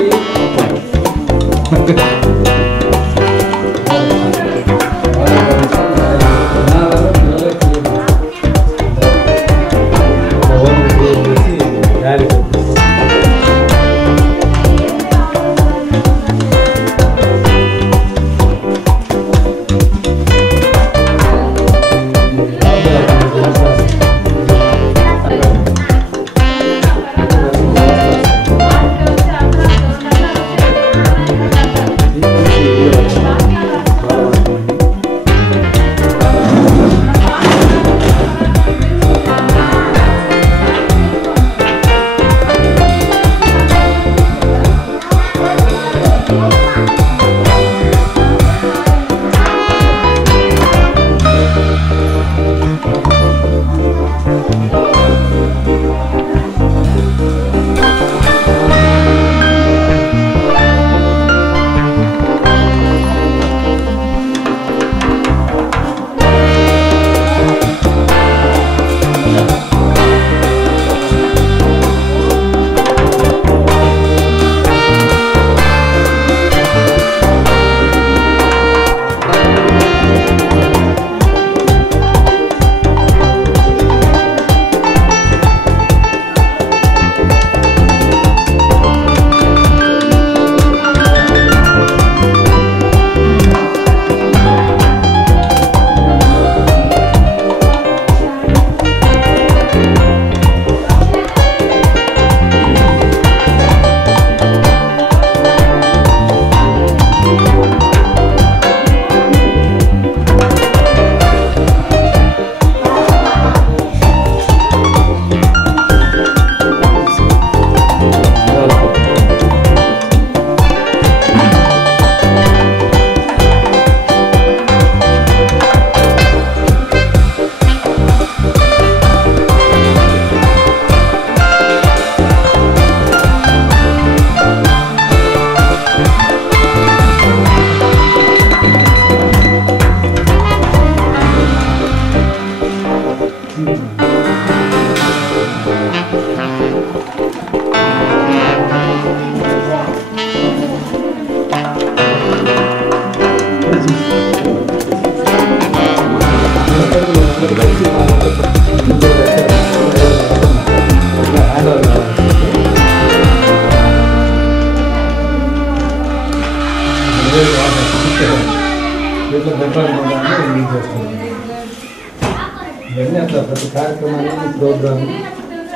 ఇవన్నీ అట్లా ప్రతి కార్యక్రమాన్ని ప్రోగ్రామ్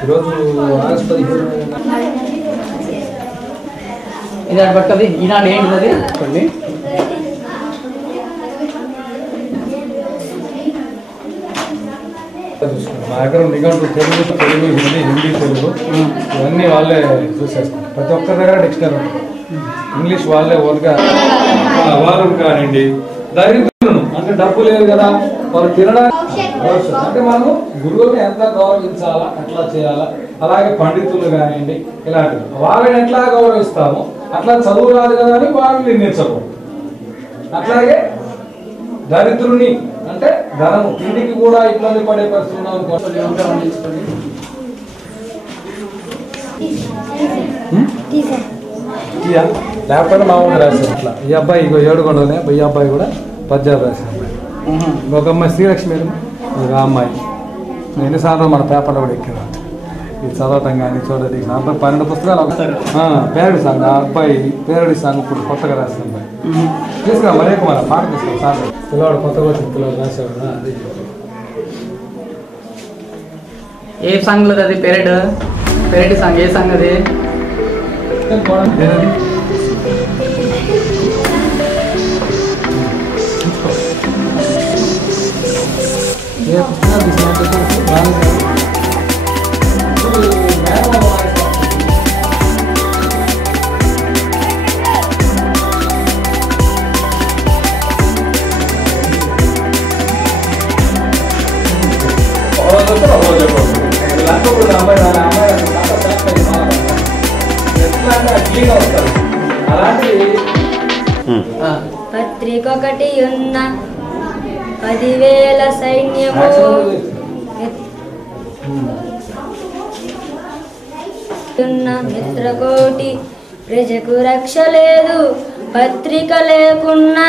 ఈరోజు ఆగస్టు 15 ఇది పట్టది ఈనాడు ఏంటిది కొన్ని చూసుకుంటాం. మా దగ్గర నిఘంటు తెలుగు హిందీ తెలుగు ఇవన్నీ వాళ్ళే చూసేస్తాం. ప్రతి ఒక్కరి దగ్గర డిక్షనరీ ఉంటుంది. ఇంగ్లీష్ వాళ్ళే ఓన్గా వారం కానివ్వండి. దరిద్రులను అంటే డబ్బు లేదు కదా వాళ్ళు తినడానికి అంటే మనము గురువుని ఎంత గౌరవించాలా ఎట్లా చేయాలా, అలాగే పండితులు కానివ్వండి ఇలాంటివి వాళ్ళని ఎట్లా గౌరవిస్తామో అట్లా చదువు రాదు కదా అని వాళ్ళు నిర్ణయించకూడదు. అట్లాగే దరిద్రుని అంటే ధనము తిండికి కూడా ఇబ్బంది పడే పరిస్థితులు లేకపోతే మా ఊరు రాశారు అట్లా. ఈ అబ్బాయి ఇగో 7 గొండలనే, ఈ అబ్బాయి కూడా పద్యాలు రాశారు. ఇంకొక అమ్మాయి శ్రీలక్ష్మి, ఒక అమ్మాయి ఎన్నిసార్లు మన పేపర్లో కూడా ఎక్కిన ఇది చదవటం కానీ చూడండి. నా అబ్బాయి 12 పుస్తకాలు పేరడి సాంగ్. ఆ అబ్బాయి పేరడి సాంగ్ ఇప్పుడు కొత్తగా రాసిన అబ్బాయి తీసుకురా మరే కుమార్ పాట తీసుకురా సార్. పిల్లవాడు కొత్తగా వచ్చిన పిల్లవాడు రాశాడు. అది ఏ సాంగ్లో అది పెరడి సాంగ్? ఏ సాంగ్ అది? ఏ పుస్తకాలు తీసుకున్నట్టు పత్రికొకటి ఉన్న 10,000 సైన్యము ఉన్న మిత్రకోటి ప్రజకు రక్ష లేదు. పత్రిక లేకున్నా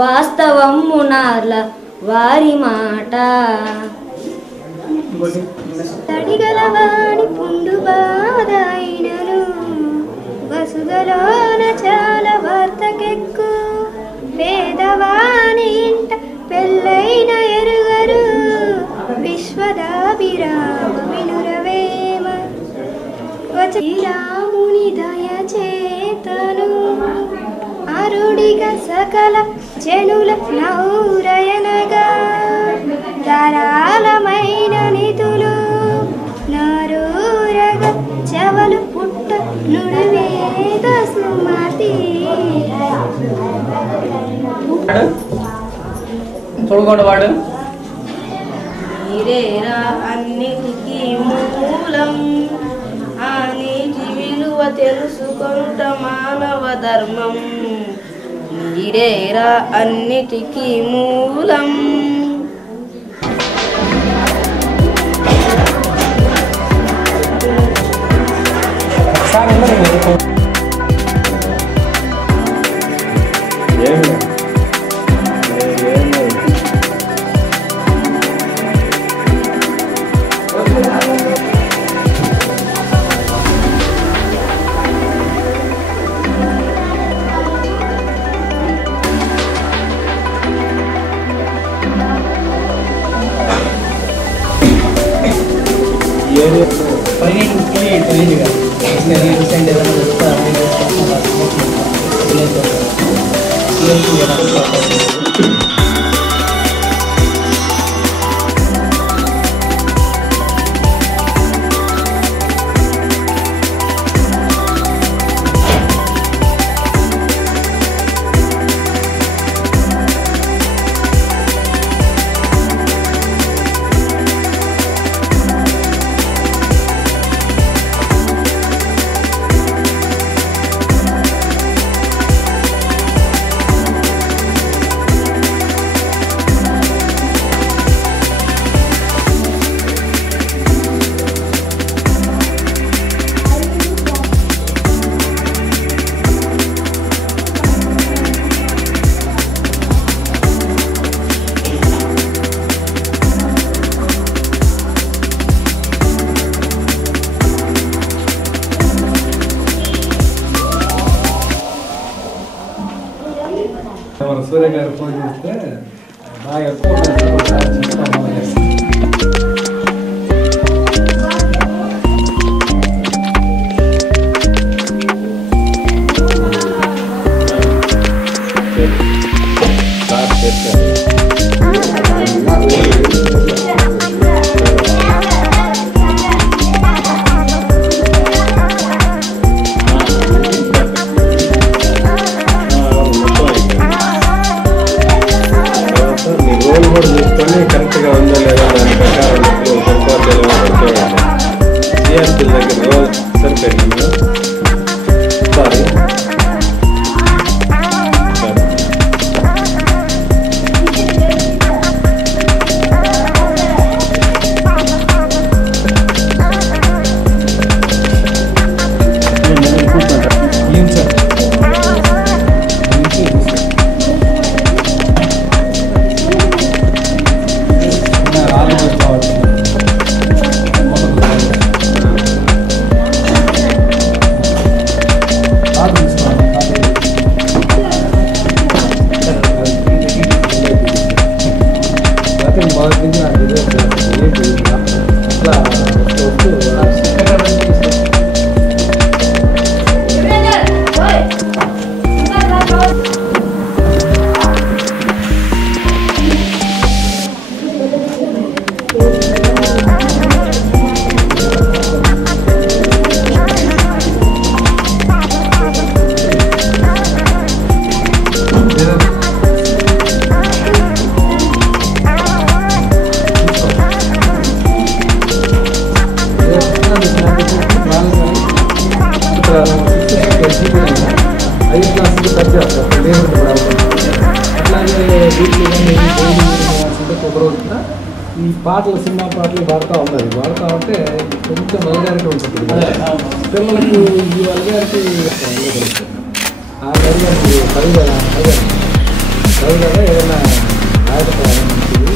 వాస్తవము నార్ల వారి మాట. తడిగలవాణి పుండు బాధైనను వసుగలోన చాలా వార్తకెక్కు. పేదవాని ఇంట పెళ్ళైన ఎరుగరు విశ్వదాభిరామ వినురవేమ. రాముని దయ చేతను అరుడిగ సకల జనుల నౌరయనగా ధారాళమైన నిధులు నరూరగ చెవలు పుట్ట నుడివేద సుమతి. చూడకుండా వాడు నీరేరా అన్నిటికీ మూలం. ఆ నీటి విలువ తెలుసుకొనుట మానవ ధర్మం. నీరేరా అన్నిటికీ మూలం. సూర్య గారు ఫోన్ చేస్తే బాగా ఎక్కువ ఈ పాటలు సినిమా పాటలు పాడుతూ ఉన్నది పాడుతూ ఉంటే కొంచెం వల్గారిటీ ఉంటుంది పిల్లలకు ఈ వల్గారిటీ ఆ వల్గారిటీ కవిగా ఏదైనా రాయకపోవడం మంచిది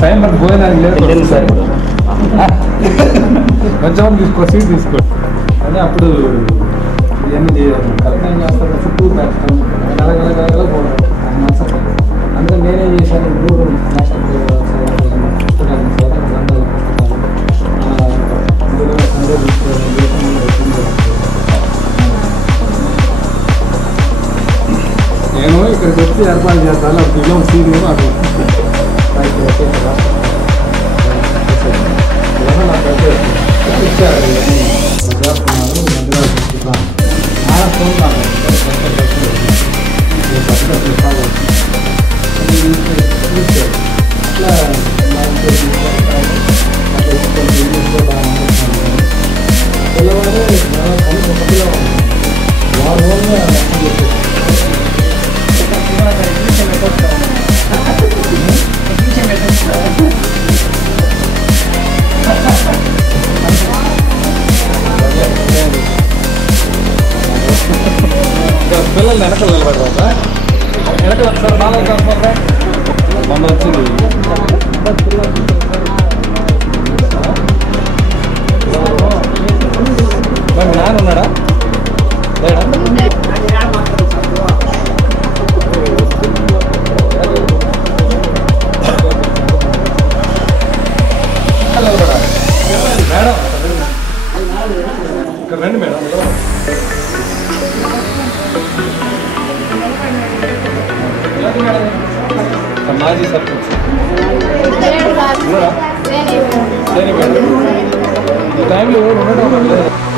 టైం మనకు పోయినానికి లేదు సార్ కొంచెం సీట్ తీసుకోండి అని అప్పుడు ఇవన్నీ చేయాలి కరెక్ట్ ఏం చేస్తాను చుట్టూ పెట్టడం నెలగలగల పోవడం అందుకని నేనేం చేశాను ఇప్పుడు నేను ఇక్కడికి వచ్చి ఏర్పాటు చేస్తాను అప్పుడు సీనియర్ నాకు ఇచ్చారు పిల్లల్ని వెనకలు నిలబెడతా వెనకలు ఒకసారి బాగా కాకపోతే మొన్న వచ్చింది మీ నాన్న ఉన్నాడా మేడం ఇక్కడ రండి మేడం మాజీ సర్పంచ్ ఈ టైంలో ఉండడం